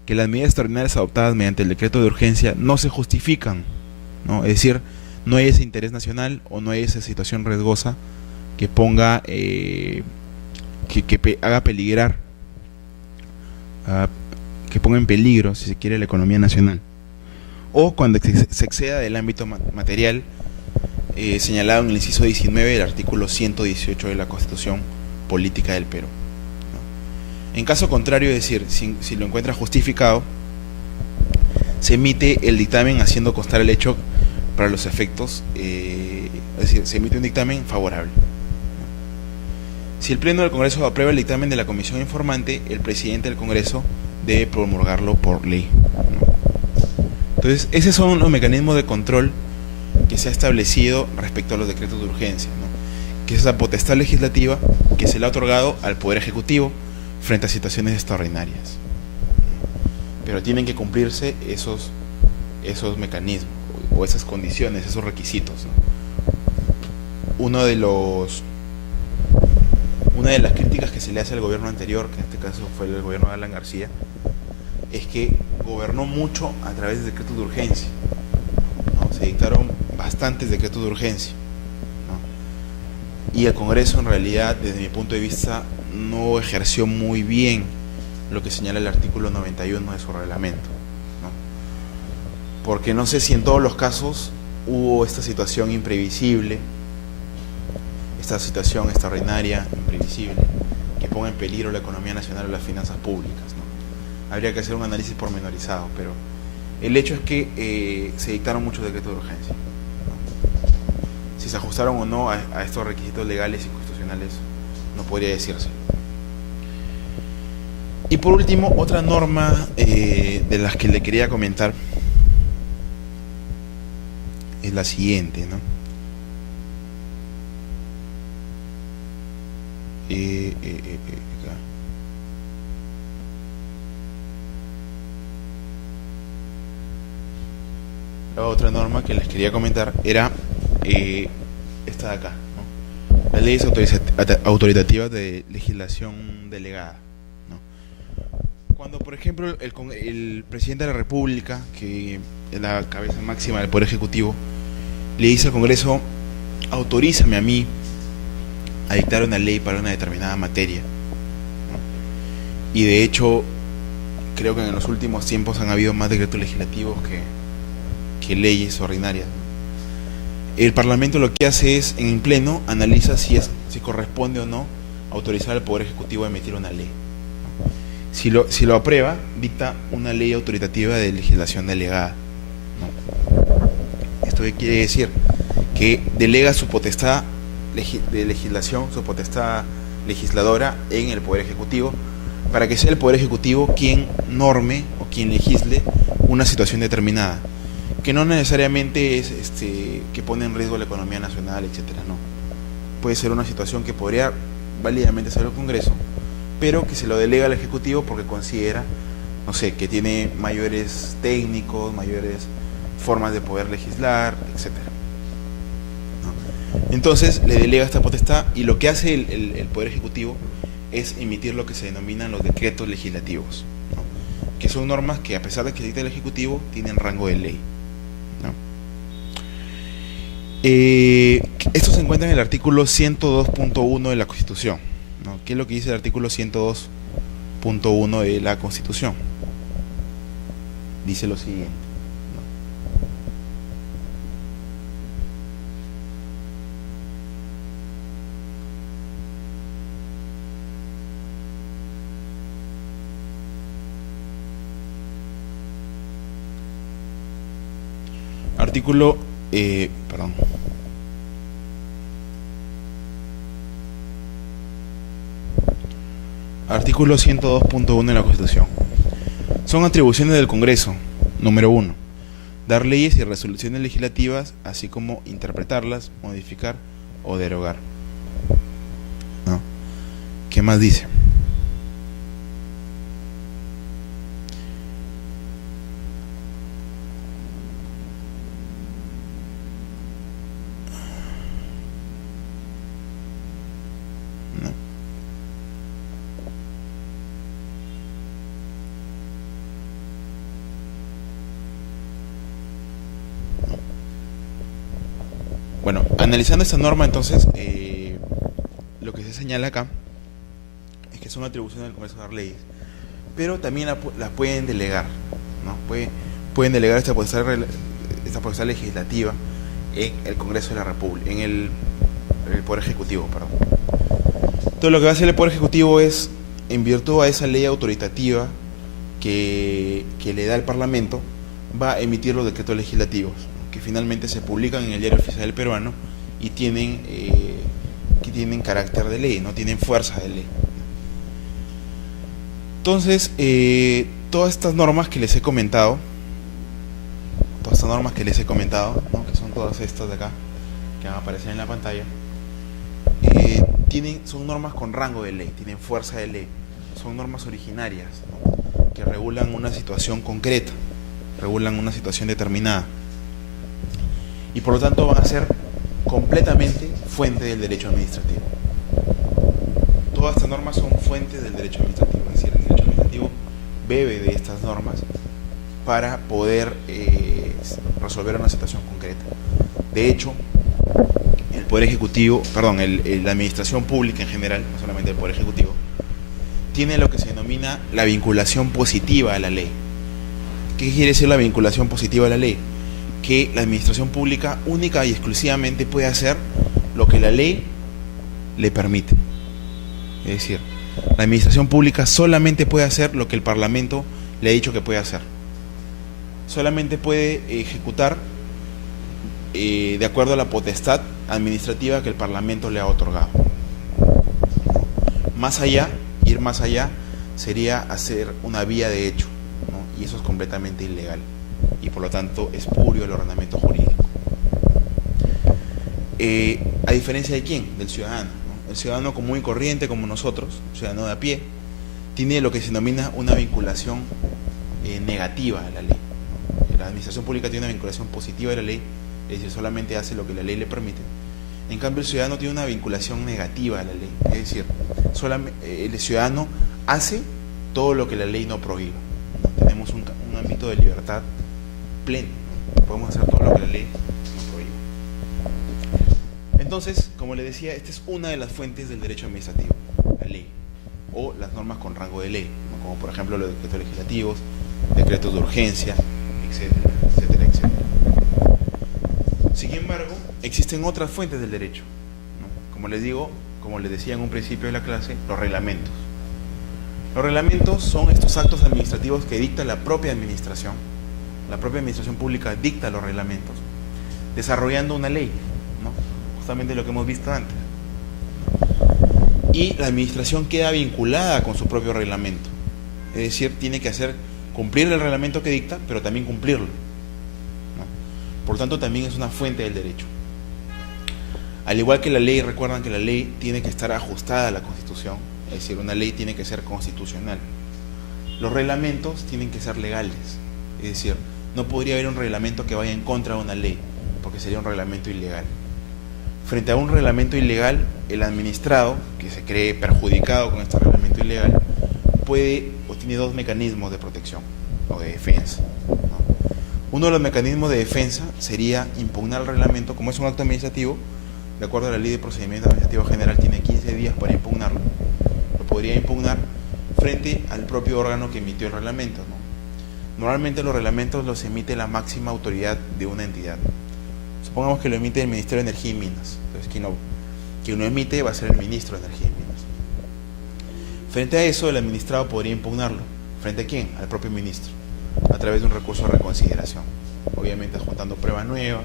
que las medidas extraordinarias adoptadas mediante el decreto de urgencia no se justifican, ¿no? Es decir, no hay ese interés nacional o no hay esa situación riesgosa que ponga, que haga peligrar, que ponga en peligro, si se quiere, la economía nacional, o cuando se exceda del ámbito material señalado en el inciso 19 del artículo 118 de la Constitución Política del Perú. En caso contrario, es decir, si lo encuentra justificado, se emite el dictamen haciendo constar el hecho para los efectos, es decir, se emite un dictamen favorable. Si el Pleno del Congreso aprueba el dictamen de la comisión informante, el presidente del Congreso debe promulgarlo por ley. Entonces, esos son los mecanismos de control que se ha establecido respecto a los decretos de urgencia, ¿no? Que es esa potestad legislativa que se le ha otorgado al Poder Ejecutivo frente a situaciones extraordinarias. Pero tienen que cumplirse esos mecanismos o esas condiciones, esos requisitos, ¿no? Una de las críticas que se le hace al gobierno anterior, que en este caso fue el gobierno de Alan García, es que gobernó mucho a través de decretos de urgencia, ¿no? Se dictaron bastantes decretos de urgencia, ¿no? Y el Congreso, en realidad, desde mi punto de vista, no ejerció muy bien lo que señala el artículo 91 de su reglamento, ¿no? Porque no sé si en todos los casos hubo esta situación imprevisible, esta situación extraordinaria, imprevisible, que ponga en peligro la economía nacional o las finanzas públicas, ¿no? Habría que hacer un análisis pormenorizado, pero el hecho es que se dictaron muchos decretos de urgencia, ¿no? Si se ajustaron o no a estos requisitos legales y constitucionales, no podría decirse. Y por último, otra norma de las que le quería comentar es la siguiente, ¿no? Acá. La otra norma que les quería comentar era esta de acá, ¿no? Las leyes autoritativas de legislación delegada, ¿no? Cuando, por ejemplo, el presidente de la República, que es la cabeza máxima del Poder Ejecutivo, le dice al Congreso: autorízame a mí a dictar una ley para una determinada materia, ¿no? Y de hecho, creo que en los últimos tiempos han habido más decretos legislativos que leyes ordinarias, ¿no? El Parlamento lo que hace es, en pleno, analiza si corresponde o no autorizar al Poder Ejecutivo a emitir una ley, ¿no? Si lo aprueba, dicta una ley autoritativa de legislación delegada, ¿no? ¿Esto qué quiere decir? Que delega su potestad de legislación, su potestad legisladora en el Poder Ejecutivo, para que sea el Poder Ejecutivo quien norme o quien legisle una situación determinada, que no necesariamente es que pone en riesgo la economía nacional, etcétera, no. Puede ser una situación que podría válidamente ser el Congreso, pero que se lo delega al Ejecutivo porque considera, no sé, que tiene mayores técnicos, mayores formas de poder legislar, etcétera. ¿No? Entonces le delega esta potestad y lo que hace el Poder Ejecutivo es emitir lo que se denominan los decretos legislativos, ¿no? Que son normas que, a pesar de que dicta el Ejecutivo, tienen rango de ley, ¿no? Esto se encuentra en el artículo 102.1 de la Constitución, ¿no? ¿Qué es lo que dice el artículo 102.1 de la Constitución? Dice lo siguiente, ¿no? Artículo, perdón. Artículo 102.1 de la Constitución. Son atribuciones del Congreso, número 1, dar leyes y resoluciones legislativas, así como interpretarlas, modificar o derogar, ¿no? ¿Qué más dice? ¿No? Bueno, analizando esta norma, entonces, lo que se señala acá es que son atribuciones del Congreso dar leyes, pero también las pueden delegar, ¿no? Pueden delegar esta potestad legislativa en el Congreso de la República, en el Poder Ejecutivo, perdón. Entonces, lo que va a hacer el Poder Ejecutivo es, en virtud a esa ley autoritativa que le da el Parlamento, va a emitir los decretos legislativos, que finalmente se publican en el Diario Oficial Peruano y que tienen carácter de ley, no tienen fuerza de ley. Entonces, todas estas normas que les he comentado, ¿no? Que son todas estas de acá, que van a aparecer en la pantalla, son normas con rango de ley, tienen fuerza de ley, son normas originarias, ¿no? Que regulan una situación concreta, regulan una situación determinada, y por lo tanto van a ser completamente fuente del derecho administrativo. Todas estas normas son fuentes del derecho administrativo, es decir, el derecho administrativo bebe de estas normas para poder resolver una situación concreta. De hecho, el Poder Ejecutivo, perdón, la administración pública en general, no solamente el Poder Ejecutivo, tiene lo que se denomina la vinculación positiva a la ley. ¿Qué quiere decir la vinculación positiva a la ley? Que la administración pública única y exclusivamente puede hacer lo que la ley le permite. Es decir, la administración pública solamente puede hacer lo que el Parlamento le ha dicho que puede hacer. Solamente puede ejecutar de acuerdo a la potestad administrativa que el Parlamento le ha otorgado. Ir más allá sería hacer una vía de hecho, ¿no? Y eso es completamente ilegal y por lo tanto espurio el ordenamiento jurídico. ¿A diferencia de quién? Del ciudadano, ¿no? El ciudadano común y corriente como nosotros, ciudadano de a pie, tiene lo que se denomina una vinculación negativa a la ley. La administración pública tiene una vinculación positiva a la ley, es decir, solamente hace lo que la ley le permite. En cambio, el ciudadano tiene una vinculación negativa a la ley, es decir, el ciudadano hace todo lo que la ley no prohíbe, ¿no? Tenemos un ámbito de libertad pleno, ¿no? Podemos hacer todo lo que la ley no prohíbe. Entonces, como les decía, esta es una de las fuentes del derecho administrativo, la ley, o las normas con rango de ley, ¿no? Como por ejemplo los decretos legislativos, decretos de urgencia, etcétera, etcétera, etcétera. Sin embargo, existen otras fuentes del derecho, ¿no? Como les decía en un principio de la clase, los reglamentos. Los reglamentos son estos actos administrativos que dicta la propia administración. La propia administración pública dicta los reglamentos desarrollando una ley, ¿no? Justamente lo que hemos visto antes. Y la administración queda vinculada con su propio reglamento. Es decir, tiene que cumplir el reglamento que dicta, pero también cumplirlo, ¿no? Por tanto, también es una fuente del derecho. Al igual que la ley, recuerdan que la ley tiene que estar ajustada a la Constitución, es decir, una ley tiene que ser constitucional. Los reglamentos tienen que ser legales, es decir, no podría haber un reglamento que vaya en contra de una ley, porque sería un reglamento ilegal. Frente a un reglamento ilegal, el administrado, que se cree perjudicado con este reglamento ilegal, puede o tiene dos mecanismos de protección o de defensa, ¿no? Uno de los mecanismos de defensa sería impugnar el reglamento, como es un acto administrativo, de acuerdo a la Ley de Procedimiento Administrativo General, tiene 15 días para impugnarlo. Lo podría impugnar frente al propio órgano que emitió el reglamento, ¿no? Normalmente los reglamentos los emite la máxima autoridad de una entidad. Supongamos que lo emite el Ministerio de Energía y Minas. Entonces, quien lo emite va a ser el Ministro de Energía y Minas. Frente a eso, el administrado podría impugnarlo. ¿Frente a quién? Al propio ministro, a través de un recurso de reconsideración. Obviamente adjuntando prueba nueva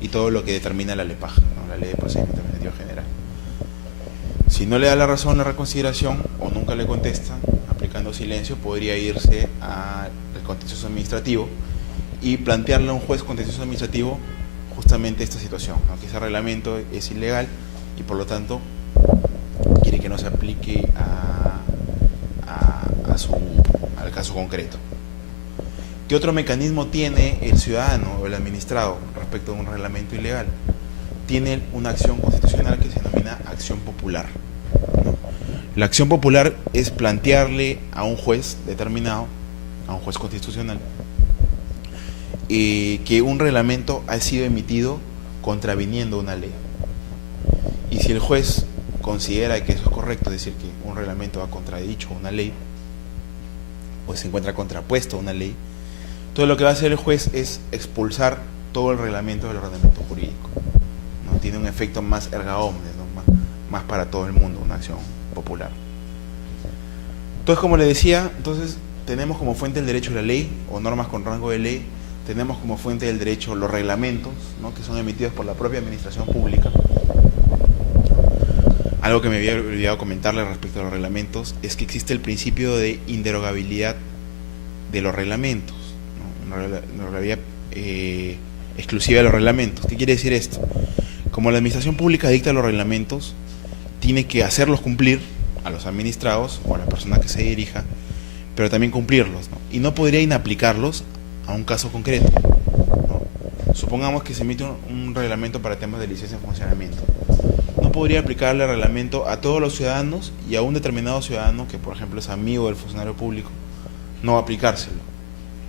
y todo lo que determina la LEPAJ, ¿no? La Ley de Procedimiento Administrativo General. Si no le da la razón la reconsideración o nunca le contesta, aplicando silencio, podría irse al contencioso administrativo y plantearle a un juez contencioso administrativo justamente esta situación, ¿no? Que ese reglamento es ilegal y por lo tanto quiere que no se aplique al caso concreto. ¿Qué otro mecanismo tiene el ciudadano o el administrado respecto a un reglamento ilegal? Tiene una acción constitucional que se denomina acción popular, ¿no? La acción popular es plantearle a un juez determinado, a un juez constitucional, que un reglamento ha sido emitido contraviniendo una ley. Y si el juez considera que eso es correcto, es decir, que un reglamento ha contradicho una ley, o se encuentra contrapuesto a una ley, entonces lo que va a hacer el juez es expulsar todo el reglamento del ordenamiento jurídico, ¿no? Tiene un efecto más erga omnes, ¿no? más para todo el mundo, una acción popular. Entonces, como le decía, entonces tenemos como fuente el derecho de la ley o normas con rango de ley, tenemos como fuente del derecho los reglamentos, ¿no? Que son emitidos por la propia administración pública. Algo que me había olvidado comentarle respecto a los reglamentos es que existe el principio de inderogabilidad de los reglamentos, ¿no? Una inderogabilidad exclusiva de los reglamentos. ¿Qué quiere decir esto? Como la administración pública dicta los reglamentos, tiene que hacerlos cumplir a los administrados o a la persona que se dirija, pero también cumplirlos, ¿no? Y no podría inaplicarlos a un caso concreto, ¿no? Supongamos que se emite un reglamento para temas de licencia de funcionamiento. No podría aplicarle el reglamento a todos los ciudadanos y a un determinado ciudadano que, por ejemplo, es amigo del funcionario público, no aplicárselo,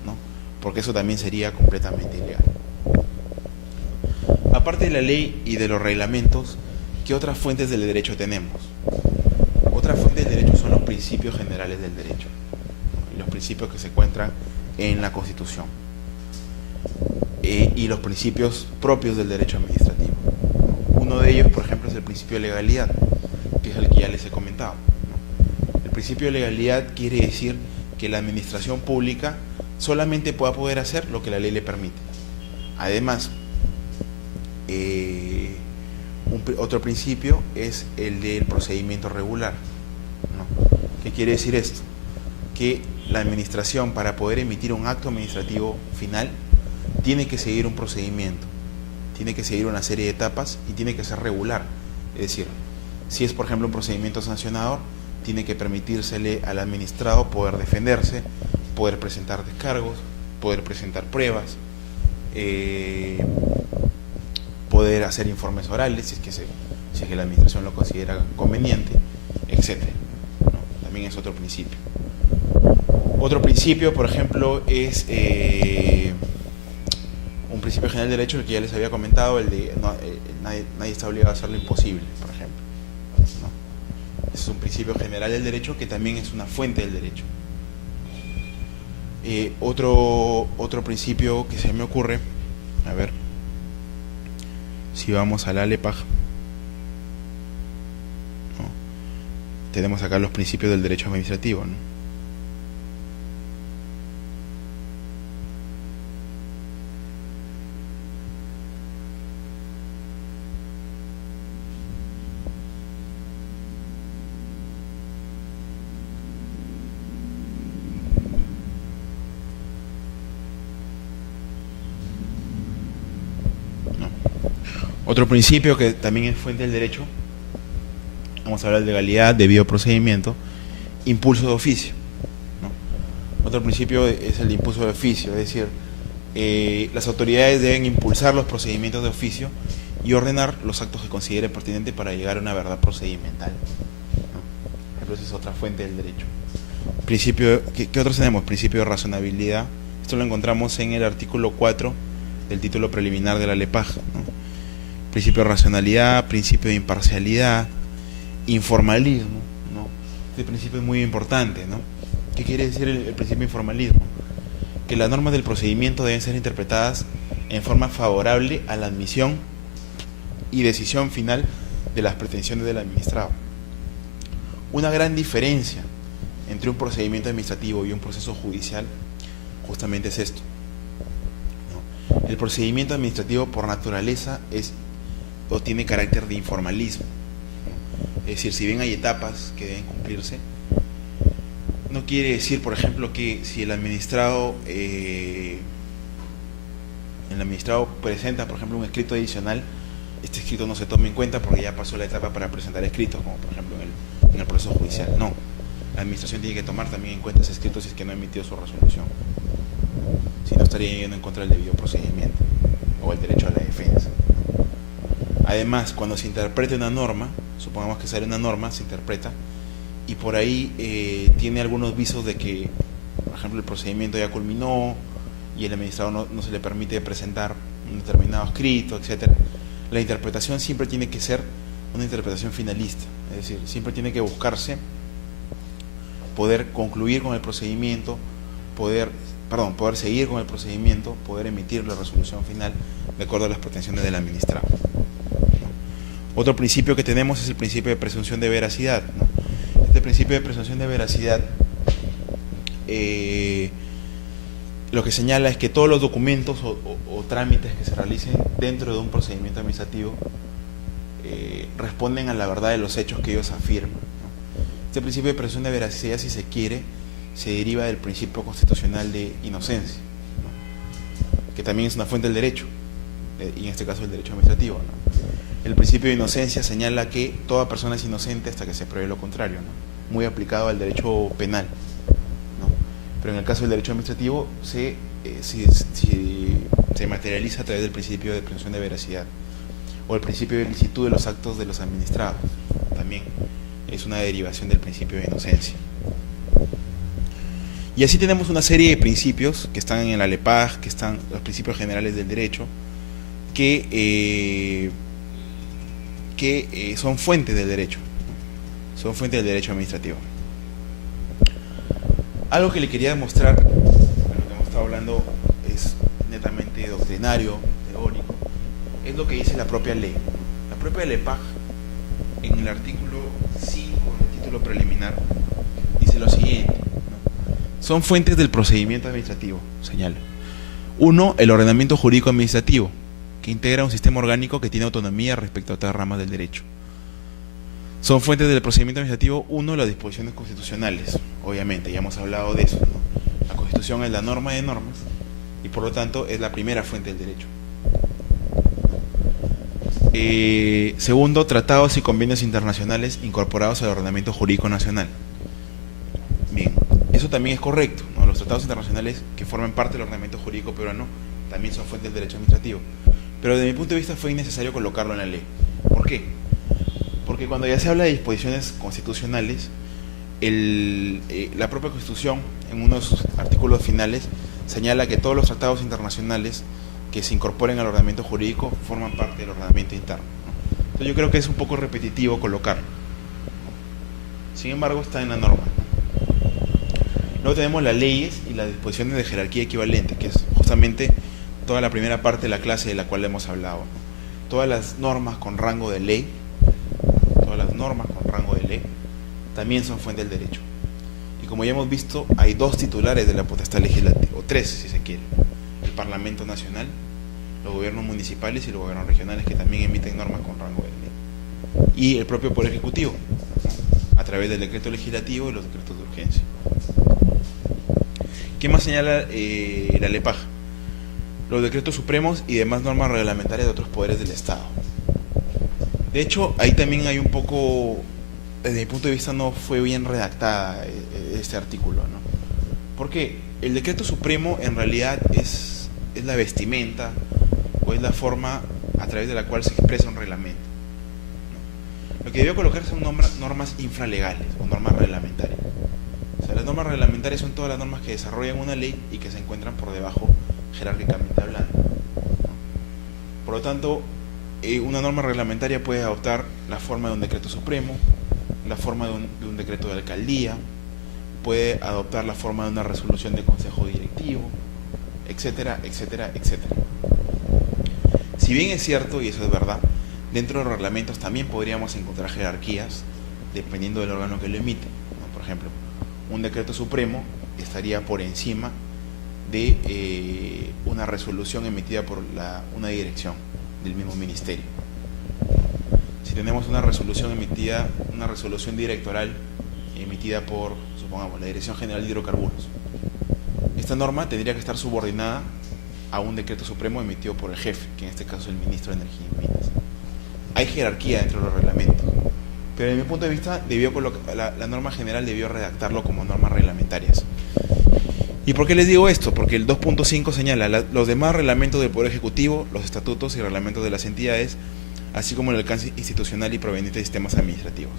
¿no? Porque eso también sería completamente ilegal. Aparte de la ley y de los reglamentos, ¿qué otras fuentes del derecho tenemos? Otras fuentes del derecho son los principios generales del derecho, ¿no? Y los principios que se encuentran en la Constitución, y los principios propios del derecho administrativo. Uno de ellos, por ejemplo, es el principio de legalidad, que es el que ya les he comentado, ¿no? El principio de legalidad quiere decir que la administración pública solamente pueda poder hacer lo que la ley le permite. Además, otro principio es el del procedimiento regular, ¿no? ¿Qué quiere decir esto? Que la administración, para poder emitir un acto administrativo final, tiene que seguir un procedimiento, tiene que seguir una serie de etapas y tiene que ser regular. Es decir, si es por ejemplo un procedimiento sancionador, tiene que permitírsele al administrado poder defenderse, poder presentar descargos, poder presentar pruebas, poder hacer informes orales si es que la administración lo considera conveniente, etc., ¿no? También es otro principio. Otro principio, por ejemplo, es un principio general del derecho, el que ya les había comentado, el de nadie está obligado a hacer lo imposible, por ejemplo, ¿no? Ese es un principio general del derecho que también es una fuente del derecho. Otro principio que se me ocurre, a ver, si vamos a la LEPAJ, ¿no? Tenemos acá los principios del derecho administrativo, ¿no? Otro principio que también es fuente del derecho, vamos a hablar de legalidad, debido procedimiento, impulso de oficio, ¿no? Otro principio es el de impulso de oficio, es decir, las autoridades deben impulsar los procedimientos de oficio y ordenar los actos que considere pertinentes para llegar a una verdad procedimental, ¿no? Entonces es otra fuente del derecho. Principio, ¿qué otros tenemos? Principio de razonabilidad. Esto lo encontramos en el artículo 4 del título preliminar de la LEPAJ, ¿no? Principio de racionalidad, principio de imparcialidad, informalismo, ¿no? Este principio es muy importante, ¿no? ¿Qué quiere decir el principio de informalismo? Que las normas del procedimiento deben ser interpretadas en forma favorable a la admisión y decisión final de las pretensiones del administrado. Una gran diferencia entre un procedimiento administrativo y un proceso judicial justamente es esto, ¿no? El procedimiento administrativo por naturaleza tiene carácter de informalismo, ¿no? Es decir, si bien hay etapas que deben cumplirse, no quiere decir, por ejemplo, que si el administrado presenta, por ejemplo, un escrito adicional, este escrito no se tome en cuenta porque ya pasó la etapa para presentar escritos, como por ejemplo en el proceso judicial. No, la administración tiene que tomar también en cuenta ese escrito si es que no ha emitido su resolución, si no estaría yendo en contra del debido procedimiento o el derecho a la defensa. Además, cuando se interprete una norma, supongamos que sale una norma, se interpreta y por ahí tiene algunos visos de que, por ejemplo, el procedimiento ya culminó y el administrado no se le permite presentar un determinado escrito, etcétera. La interpretación siempre tiene que ser una interpretación finalista, es decir, siempre tiene que buscarse poder concluir con el procedimiento, poder seguir con el procedimiento, poder emitir la resolución final de acuerdo a las pretensiones del administrado. Otro principio que tenemos es el principio de presunción de veracidad, ¿no? Este principio de presunción de veracidad lo que señala es que todos los documentos o trámites que se realicen dentro de un procedimiento administrativo responden a la verdad de los hechos que ellos afirman, ¿no? Este principio de presunción de veracidad, si se quiere, se deriva del principio constitucional de inocencia, ¿no? Que también es una fuente del derecho, y en este caso el derecho administrativo, ¿no? El principio de inocencia señala que toda persona es inocente hasta que se pruebe lo contrario, ¿no? Muy aplicado al derecho penal, ¿no? Pero en el caso del derecho administrativo se materializa a través del principio de presunción de veracidad o el principio de licitud de los actos de los administrados. También es una derivación del principio de inocencia. Y así tenemos una serie de principios que están en la LEPAJ, que están los principios generales del derecho, que son fuentes del derecho, son fuentes del derecho administrativo. Algo que le quería mostrar, lo que hemos estado hablando es netamente doctrinario, teórico, es lo que dice la propia ley. La propia LEPAJ, en el artículo 5, el título preliminar, dice lo siguiente, ¿no? Son fuentes del procedimiento administrativo, señala. 1. El ordenamiento jurídico administrativo, que integra un sistema orgánico que tiene autonomía respecto a otras ramas del derecho. Son fuentes del procedimiento administrativo, 1, las disposiciones constitucionales. Obviamente, ya hemos hablado de eso, ¿no? La Constitución es la norma de normas y por lo tanto es la primera fuente del derecho. Segundo, tratados y convenios internacionales incorporados al ordenamiento jurídico nacional. Bien, eso también es correcto, ¿no? Los tratados internacionales que forman parte del ordenamiento jurídico peruano también son fuentes del derecho administrativo. Pero desde mi punto de vista fue innecesario colocarlo en la ley. ¿Por qué? Porque cuando ya se habla de disposiciones constitucionales, la propia Constitución, en unos artículos finales, señala que todos los tratados internacionales que se incorporen al ordenamiento jurídico forman parte del ordenamiento interno, ¿no? Entonces yo creo que es un poco repetitivo colocarlo, ¿no? Sin embargo, está en la norma. Luego tenemos las leyes y las disposiciones de jerarquía equivalente, que es justamente toda la primera parte de la clase de la cual hemos hablado, ¿no? Todas las normas con rango de ley, también son fuente del derecho. Y como ya hemos visto, hay dos titulares de la potestad legislativa, o tres si se quiere: el Parlamento Nacional, los gobiernos municipales y los gobiernos regionales, que también emiten normas con rango de ley, y el propio Poder Ejecutivo, ¿no? A través del decreto legislativo y los decretos de urgencia. ¿Qué más señala la LEPAJ? Los decretos supremos y demás normas reglamentarias de otros poderes del Estado. De hecho, ahí también hay un poco, desde mi punto de vista, no fue bien redactada este artículo, ¿no? Porque el decreto supremo en realidad es la vestimenta o es la forma a través de la cual se expresa un reglamento, ¿no? Lo que debió colocar son normas infralegales o normas reglamentarias. O sea, las normas reglamentarias son todas las normas que desarrollan una ley y que se encuentran por debajo jerárquicamente hablando, ¿no? Por lo tanto, una norma reglamentaria puede adoptar la forma de un decreto supremo, la forma de un decreto de alcaldía, puede adoptar la forma de una resolución de consejo directivo, etcétera, etcétera, etcétera. Si bien es cierto, y eso es verdad, dentro de los reglamentos también podríamos encontrar jerarquías dependiendo del órgano que lo emite, ¿no? Por ejemplo, un decreto supremo estaría por encima de una resolución emitida por una dirección del mismo ministerio. Si tenemos una resolución emitida, una resolución directoral emitida por, supongamos, la Dirección General de Hidrocarburos, esta norma tendría que estar subordinada a un decreto supremo emitido por el jefe, que en este caso es el ministro de Energía y Minas. Hay jerarquía dentro de los reglamentos, pero desde mi punto de vista la norma general debió redactarlo como normas reglamentarias. ¿Y por qué les digo esto? Porque el 2.5 señala los demás reglamentos del Poder Ejecutivo, los estatutos y reglamentos de las entidades, así como el alcance institucional y proveniente de sistemas administrativos.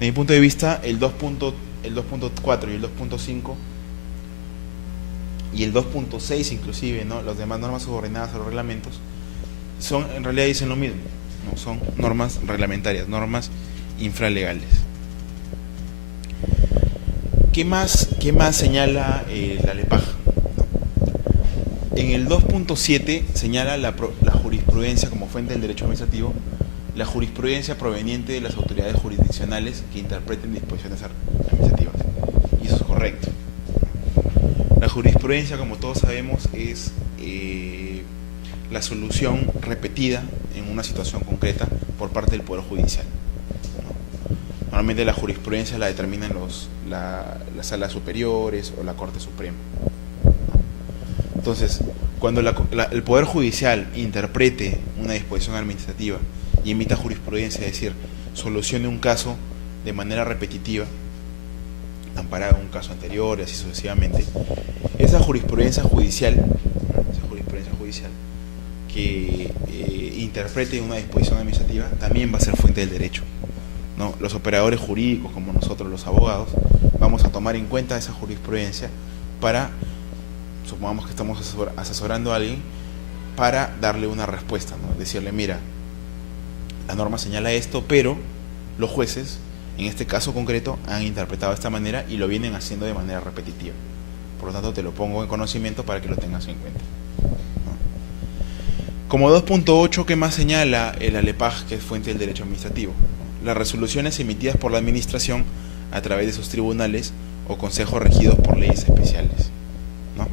Desde mi punto de vista, el 2.4 y el 2.5 y el 2.6 inclusive, ¿no? Las demás normas subordinadas a los reglamentos, en realidad dicen lo mismo, ¿no? Son normas reglamentarias, normas infralegales. ¿Qué más señala la LEPAJ? En el 2.7 señala la jurisprudencia como fuente del derecho administrativo, la jurisprudencia proveniente de las autoridades jurisdiccionales que interpreten disposiciones administrativas. Y eso es correcto. La jurisprudencia, como todos sabemos, es la solución repetida en una situación concreta por parte del Poder Judicial, ¿no? Normalmente la jurisprudencia la determinan las salas superiores o la Corte Suprema, ¿no? Entonces, cuando el Poder Judicial interprete una disposición administrativa y emita jurisprudencia, es decir, solucione un caso de manera repetitiva, amparado en un caso anterior y así sucesivamente, esa jurisprudencia judicial que interprete una disposición administrativa también va a ser fuente del derecho, ¿no? Los operadores jurídicos, como nosotros los abogados, vamos a tomar en cuenta esa jurisprudencia para, supongamos que estamos asesorando a alguien, para darle una respuesta, ¿no? Decirle, mira, la norma señala esto, pero los jueces, en este caso concreto, han interpretado de esta manera y lo vienen haciendo de manera repetitiva. Por lo tanto, te lo pongo en conocimiento para que lo tengas en cuenta, ¿no? Como 2.8, ¿qué más señala el ALEPAJ, que es fuente del derecho administrativo? Las resoluciones emitidas por la administración a través de sus tribunales o consejos regidos por leyes especiales, ¿no?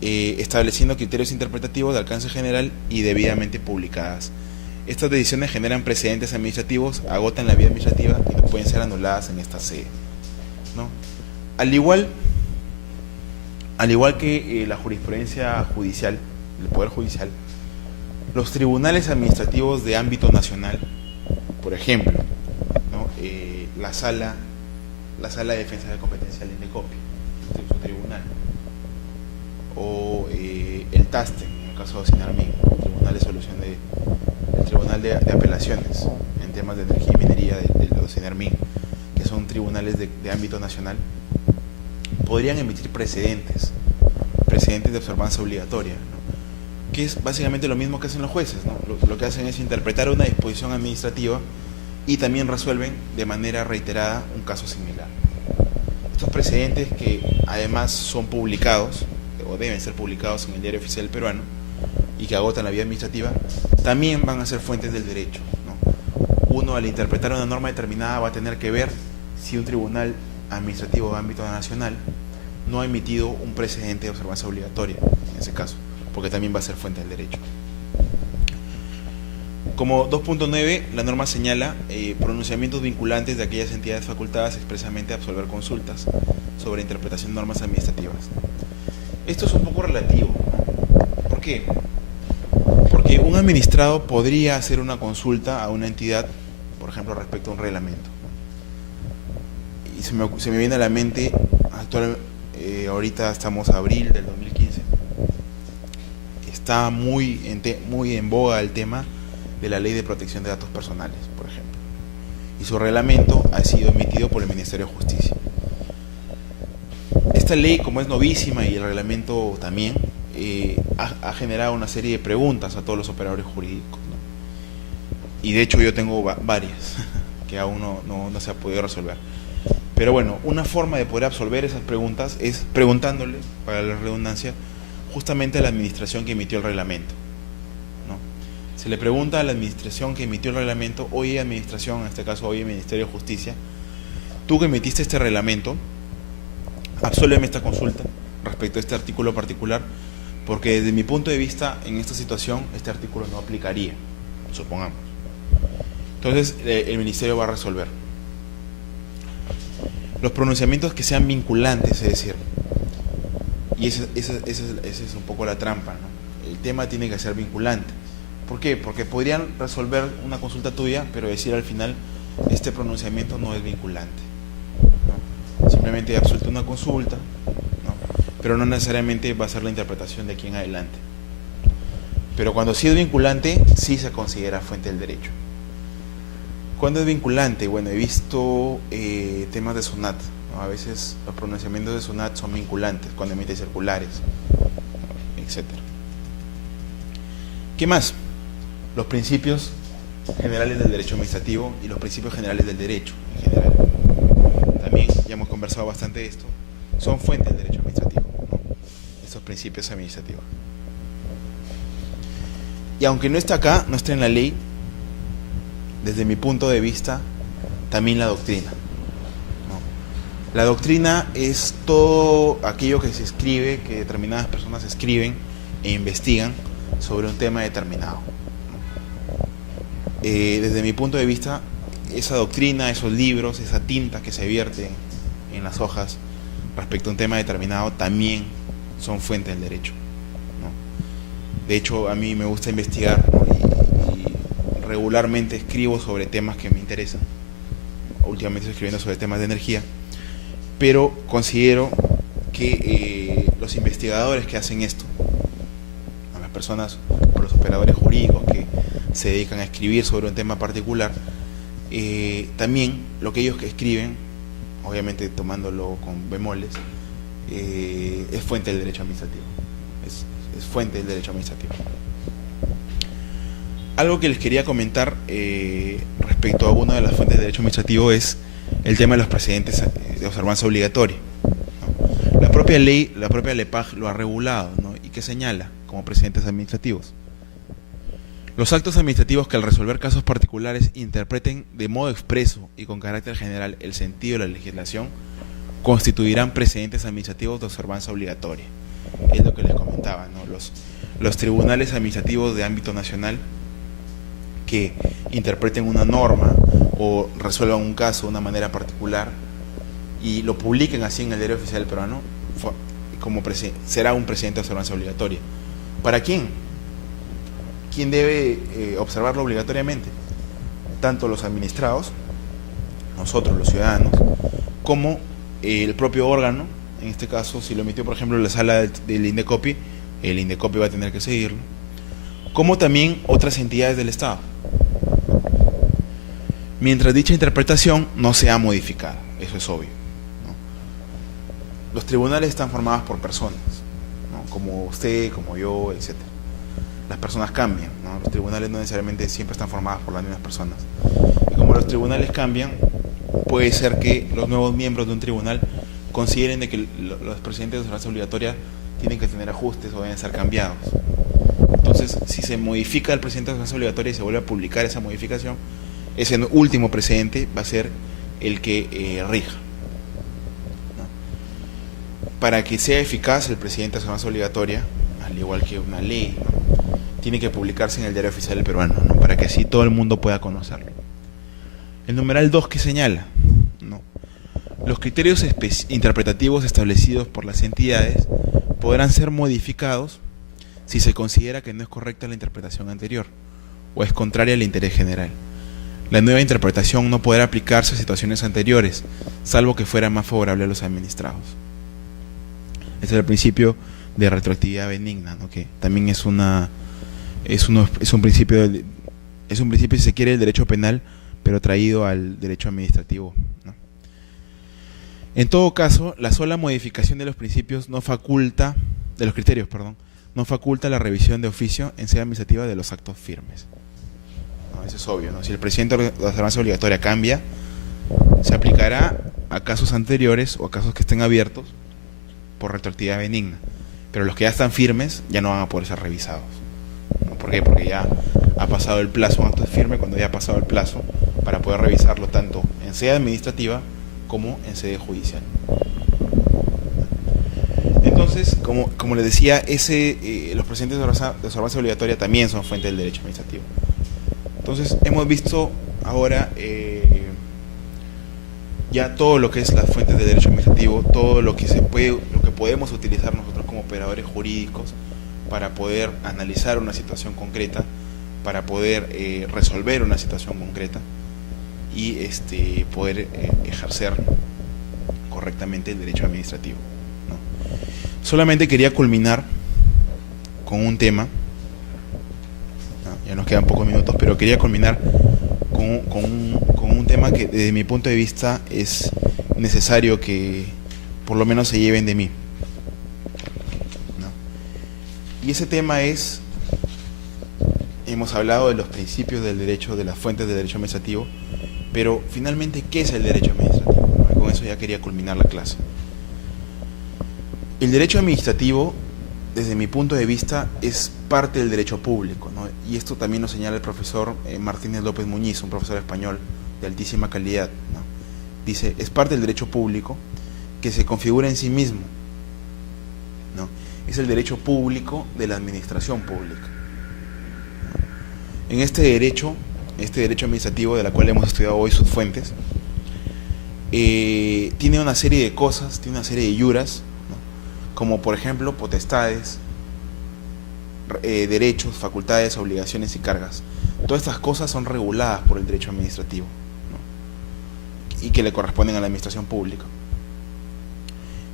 Estableciendo criterios interpretativos de alcance general y debidamente publicadas. Estas decisiones generan precedentes administrativos, agotan la vía administrativa y no pueden ser anuladas en esta sede, ¿no? Al igual que la jurisprudencia judicial, el Poder Judicial, los tribunales administrativos de ámbito nacional, por ejemplo, ¿no? la sala de defensa de competencia del INDECOPI, su tribunal, o el TASTE, en el caso de Sinarmin, el Tribunal de Apelaciones en temas de energía y minería de los Sinarmin, que son tribunales de ámbito nacional, podrían emitir precedentes de observancia obligatoria, ¿no? Que es básicamente lo mismo que hacen los jueces, ¿no? Lo que hacen es interpretar una disposición administrativa y también resuelven de manera reiterada un caso similar. Estos precedentes, que además son publicados o deben ser publicados en el Diario Oficial Peruano y que agotan la vía administrativa, también van a ser fuentes del derecho, ¿no? Uno, al interpretar una norma determinada, va a tener que ver si un tribunal administrativo de ámbito nacional no ha emitido un precedente de observancia obligatoria, en ese caso, porque también va a ser fuente del derecho. Como 2.9, la norma señala pronunciamientos vinculantes de aquellas entidades facultadas expresamente a absolver consultas sobre interpretación de normas administrativas. Esto es un poco relativo, ¿no? ¿Por qué? Porque un administrado podría hacer una consulta a una entidad, por ejemplo, respecto a un reglamento. Y se me viene a la mente, ahorita estamos a abril del 2015, está muy en boga el tema de la Ley de Protección de Datos Personales, por ejemplo. Y su reglamento ha sido emitido por el Ministerio de Justicia. Esta ley, como es novísima y el reglamento también, ha generado una serie de preguntas a todos los operadores jurídicos, ¿no? Y de hecho yo tengo varias que aún no se ha podido resolver. Pero bueno, una forma de poder absolver esas preguntas es preguntándole, para la redundancia, justamente a la administración que emitió el reglamento, ¿no? Se le pregunta a la administración que emitió el reglamento: oye, administración, en este caso oye, Ministerio de Justicia, tú que emitiste este reglamento, absuélveme esta consulta respecto a este artículo particular, porque desde mi punto de vista, en esta situación, este artículo no aplicaría, supongamos. Entonces, el Ministerio va a resolver. Los pronunciamientos que sean vinculantes, es decir, y esa es un poco la trampa, ¿no? El tema tiene que ser vinculante. ¿Por qué? Porque podrían resolver una consulta tuya, pero decir al final, este pronunciamiento no es vinculante, ¿no? Simplemente absuelto una consulta, ¿no? Pero no necesariamente va a ser la interpretación de aquí en adelante. Pero cuando sí es vinculante, sí se considera fuente del derecho. ¿Cuándo es vinculante? Bueno, he visto temas de SUNAT, ¿no? A veces los pronunciamientos de SUNAT son vinculantes cuando emite circulares, etc. ¿Qué más? Los principios generales del derecho administrativo y los principios generales del derecho en general. También ya hemos conversado bastante de esto. Son fuentes del derecho administrativo, ¿no? Estos principios administrativos. Y aunque no está acá, no está en la ley, desde mi punto de vista, también la doctrina, ¿no? La doctrina es todo aquello que se escribe, que determinadas personas escriben e investigan sobre un tema determinado, ¿no? Desde mi punto de vista, esa doctrina, esos libros, esa tinta que se vierte en las hojas respecto a un tema determinado, también son fuente del derecho, ¿no? De hecho, a mí me gusta investigar, ¿no? Y regularmente escribo sobre temas que me interesan. Últimamente estoy escribiendo sobre temas de energía, pero considero que los investigadores que hacen esto, a las personas o los operadores jurídicos que se dedican a escribir sobre un tema particular, también lo que ellos que escriben, obviamente tomándolo con bemoles, es fuente del derecho administrativo. Es fuente del derecho administrativo. Algo que les quería comentar respecto a una de las fuentes de derecho administrativo es el tema de los precedentes de observancia obligatoria, ¿no? La propia ley, la propia LEPAJ lo ha regulado, ¿no? Y que señala como precedentes administrativos: los actos administrativos que al resolver casos particulares interpreten de modo expreso y con carácter general el sentido de la legislación constituirán precedentes administrativos de observancia obligatoria. Es lo que les comentaba, ¿no? Los tribunales administrativos de ámbito nacional que interpreten una norma o resuelvan un caso de una manera particular y lo publiquen así en el diario oficial peruano, será un precedente de observancia obligatoria. ¿Para quién? ¿Quién debe observarlo obligatoriamente? Tanto los administrados, nosotros los ciudadanos, como el propio órgano. En este caso, si lo emitió por ejemplo la sala del INDECOPI, el INDECOPI va a tener que seguirlo, como también otras entidades del Estado, mientras dicha interpretación no sea modificada. Eso es obvio, ¿no? Los tribunales están formados por personas, ¿no? Como usted, como yo, etc. Las personas cambian, ¿no? Los tribunales no necesariamente siempre están formados por las mismas personas. Y como los tribunales cambian, puede ser que los nuevos miembros de un tribunal consideren de que los precedentes de observancia obligatoria tienen que tener ajustes o deben ser cambiados. Entonces, si se modifica el precedente de observancia obligatoria y se vuelve a publicar esa modificación, ese último precedente va a ser el que rija, ¿no? Para que sea eficaz el precedente de observancia obligatoria, al igual que una ley, ¿no?, tiene que publicarse en el diario oficial del peruano, ¿no?, para que así todo el mundo pueda conocerlo. El numeral 2 que señala, ¿no?, los criterios interpretativos establecidos por las entidades podrán ser modificados si se considera que no es correcta la interpretación anterior o es contraria al interés general. La nueva interpretación no podrá aplicarse a situaciones anteriores, salvo que fuera más favorable a los administrados. Este es el principio de retroactividad benigna, ¿no? Que también es un principio, si se quiere, del derecho penal, pero traído al derecho administrativo, ¿no? En todo caso, la sola modificación de los principios no faculta, de los criterios, perdón, no faculta la revisión de oficio en sede administrativa de los actos firmes. No, eso es obvio, ¿no? Si el presidente de la observancia obligatoria cambia, se aplicará a casos anteriores o a casos que estén abiertos por retroactividad benigna. Pero los que ya están firmes ya no van a poder ser revisados, ¿no? ¿Por qué? Porque ya ha pasado el plazo, un acto es firme cuando ya ha pasado el plazo para poder revisarlo tanto en sede administrativa como en sede judicial. Entonces, como les decía, los procedimientos de observancia obligatoria también son fuente del derecho administrativo. Entonces, hemos visto ahora ya todo lo que es las fuentes de derecho administrativo, todo lo que podemos utilizar nosotros como operadores jurídicos para poder analizar una situación concreta, para poder resolver una situación concreta y poder ejercer correctamente el derecho administrativo, ¿no? Solamente quería culminar con un tema, ¿no? Ya nos quedan pocos minutos, pero quería culminar con un tema que desde mi punto de vista es necesario que por lo menos se lleven de mí, ¿no? Y ese tema es, hemos hablado de los principios del derecho, de las fuentes del derecho administrativo, pero finalmente, ¿qué es el derecho administrativo? ¿No? Con eso ya quería culminar la clase. El derecho administrativo, desde mi punto de vista, es parte del derecho público, ¿no? Y esto también lo señala el profesor Martínez López Muñiz, un profesor español de altísima calidad, ¿no? Dice, es parte del derecho público que se configura en sí mismo, ¿no? Es el derecho público de la administración pública. En este derecho administrativo, de la cual hemos estudiado hoy sus fuentes, tiene una serie de cosas, tiene una serie de iuras, ¿no? Como por ejemplo potestades, derechos, facultades, obligaciones y cargas. Todas estas cosas son reguladas por el derecho administrativo, ¿no? Y que le corresponden a la administración pública.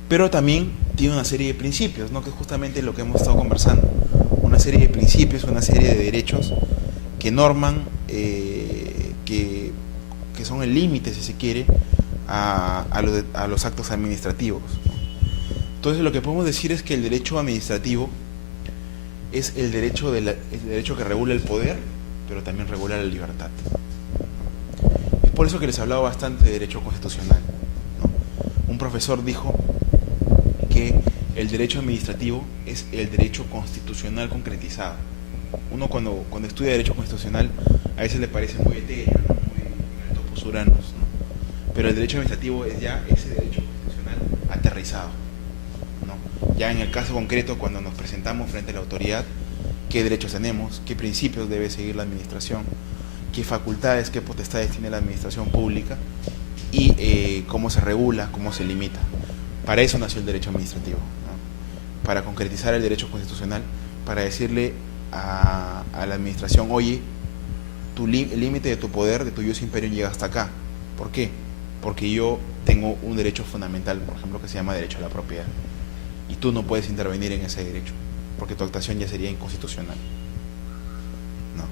Pero también tiene una serie de principios, ¿no? Que es justamente lo que hemos estado conversando. Una serie de principios, una serie de derechos que norman, que son el límite, si se quiere, a los actos administrativos, ¿no? Entonces lo que podemos decir es que el derecho administrativo es el derecho que regula el poder, pero también regula la libertad. Es por eso que les hablaba bastante de derecho constitucional, ¿no? Un profesor dijo que el derecho administrativo es el derecho constitucional concretizado. Uno cuando estudia derecho constitucional a veces le parece muy etéreo, ¿no? Muy topusuranos, ¿no? Pero el derecho administrativo es ya ese derecho constitucional aterrizado, ¿no? Ya en el caso concreto, cuando nos presentamos frente a la autoridad, qué derechos tenemos, qué principios debe seguir la administración, qué facultades, qué potestades tiene la administración pública y cómo se regula, cómo se limita. Para eso nació el derecho administrativo, ¿no? Para concretizar el derecho constitucional, para decirle a la administración, oye, el límite de tu poder, de tu ius imperium llega hasta acá. ¿Por qué? Porque yo tengo un derecho fundamental, por ejemplo, que se llama derecho a la propiedad, y tú no puedes intervenir en ese derecho, porque tu actuación ya sería inconstitucional, ¿no?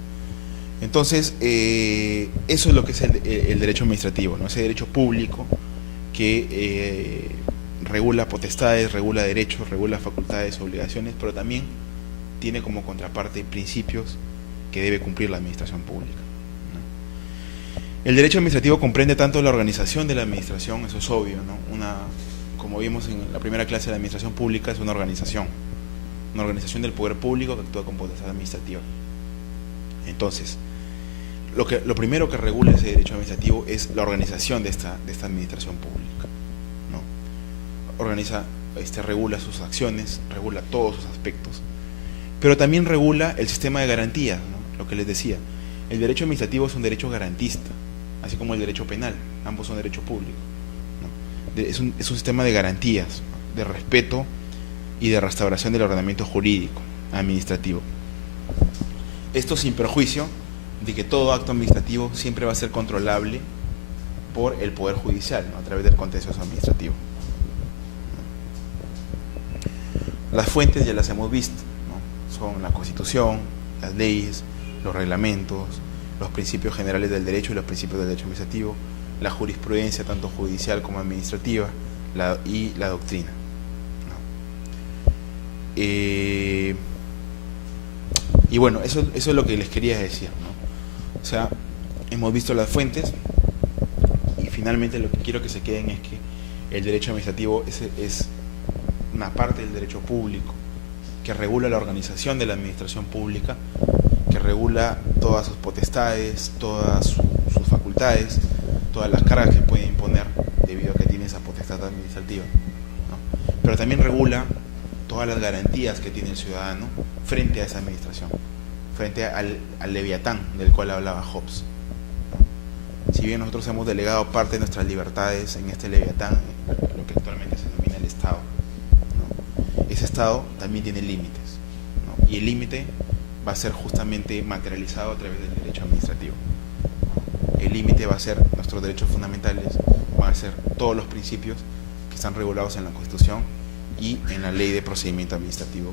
Entonces, eso es lo que es el derecho administrativo, ¿no? Ese derecho público que regula potestades, regula derechos, regula facultades, obligaciones, pero también tiene como contraparte principios que debe cumplir la administración pública, ¿no? El derecho administrativo comprende tanto la organización de la administración, eso es obvio, ¿no? Como vimos en la primera clase de la administración pública, es una organización del poder público que actúa con potestad administrativa. Entonces, lo primero que regula ese derecho administrativo es la organización de esta administración pública, ¿no? Regula sus acciones, regula todos sus aspectos, pero también regula el sistema de garantías, ¿no? Lo que les decía, el derecho administrativo es un derecho garantista, así como el derecho penal, ambos son derecho público, ¿no? Es un sistema de garantías, ¿no? De respeto y de restauración del ordenamiento jurídico, administrativo. Esto sin perjuicio de que todo acto administrativo siempre va a ser controlable por el Poder Judicial, ¿no? A través del contencioso administrativo. Las fuentes ya las hemos visto, ¿no? Son la Constitución, las leyes, los reglamentos, los principios generales del derecho y los principios del derecho administrativo, la jurisprudencia tanto judicial como administrativa y la doctrina, ¿no? Y bueno, eso es lo que les quería decir, ¿no? O sea, hemos visto las fuentes y finalmente lo que quiero que se queden es que el derecho administrativo es una parte del derecho público que regula la organización de la administración pública, que regula todas sus potestades, todas sus facultades, todas las cargas que puede imponer debido a que tiene esa potestad administrativa, ¿no? Pero también regula todas las garantías que tiene el ciudadano frente a esa administración, frente al leviatán del cual hablaba Hobbes, ¿no? Si bien nosotros hemos delegado parte de nuestras libertades en este leviatán, lo que actualmente se denomina el Estado, ¿no? Ese Estado también tiene límites, ¿no? Y el límite va a ser justamente materializado a través del derecho administrativo. El límite va a ser nuestros derechos fundamentales, van a ser todos los principios que están regulados en la Constitución y en la Ley de Procedimiento Administrativo,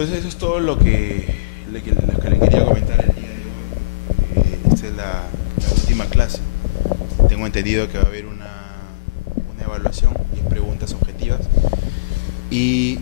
Entonces eso es todo lo que le quería comentar el día de hoy. Esta es la última clase. Tengo entendido que va a haber una evaluación y preguntas objetivas y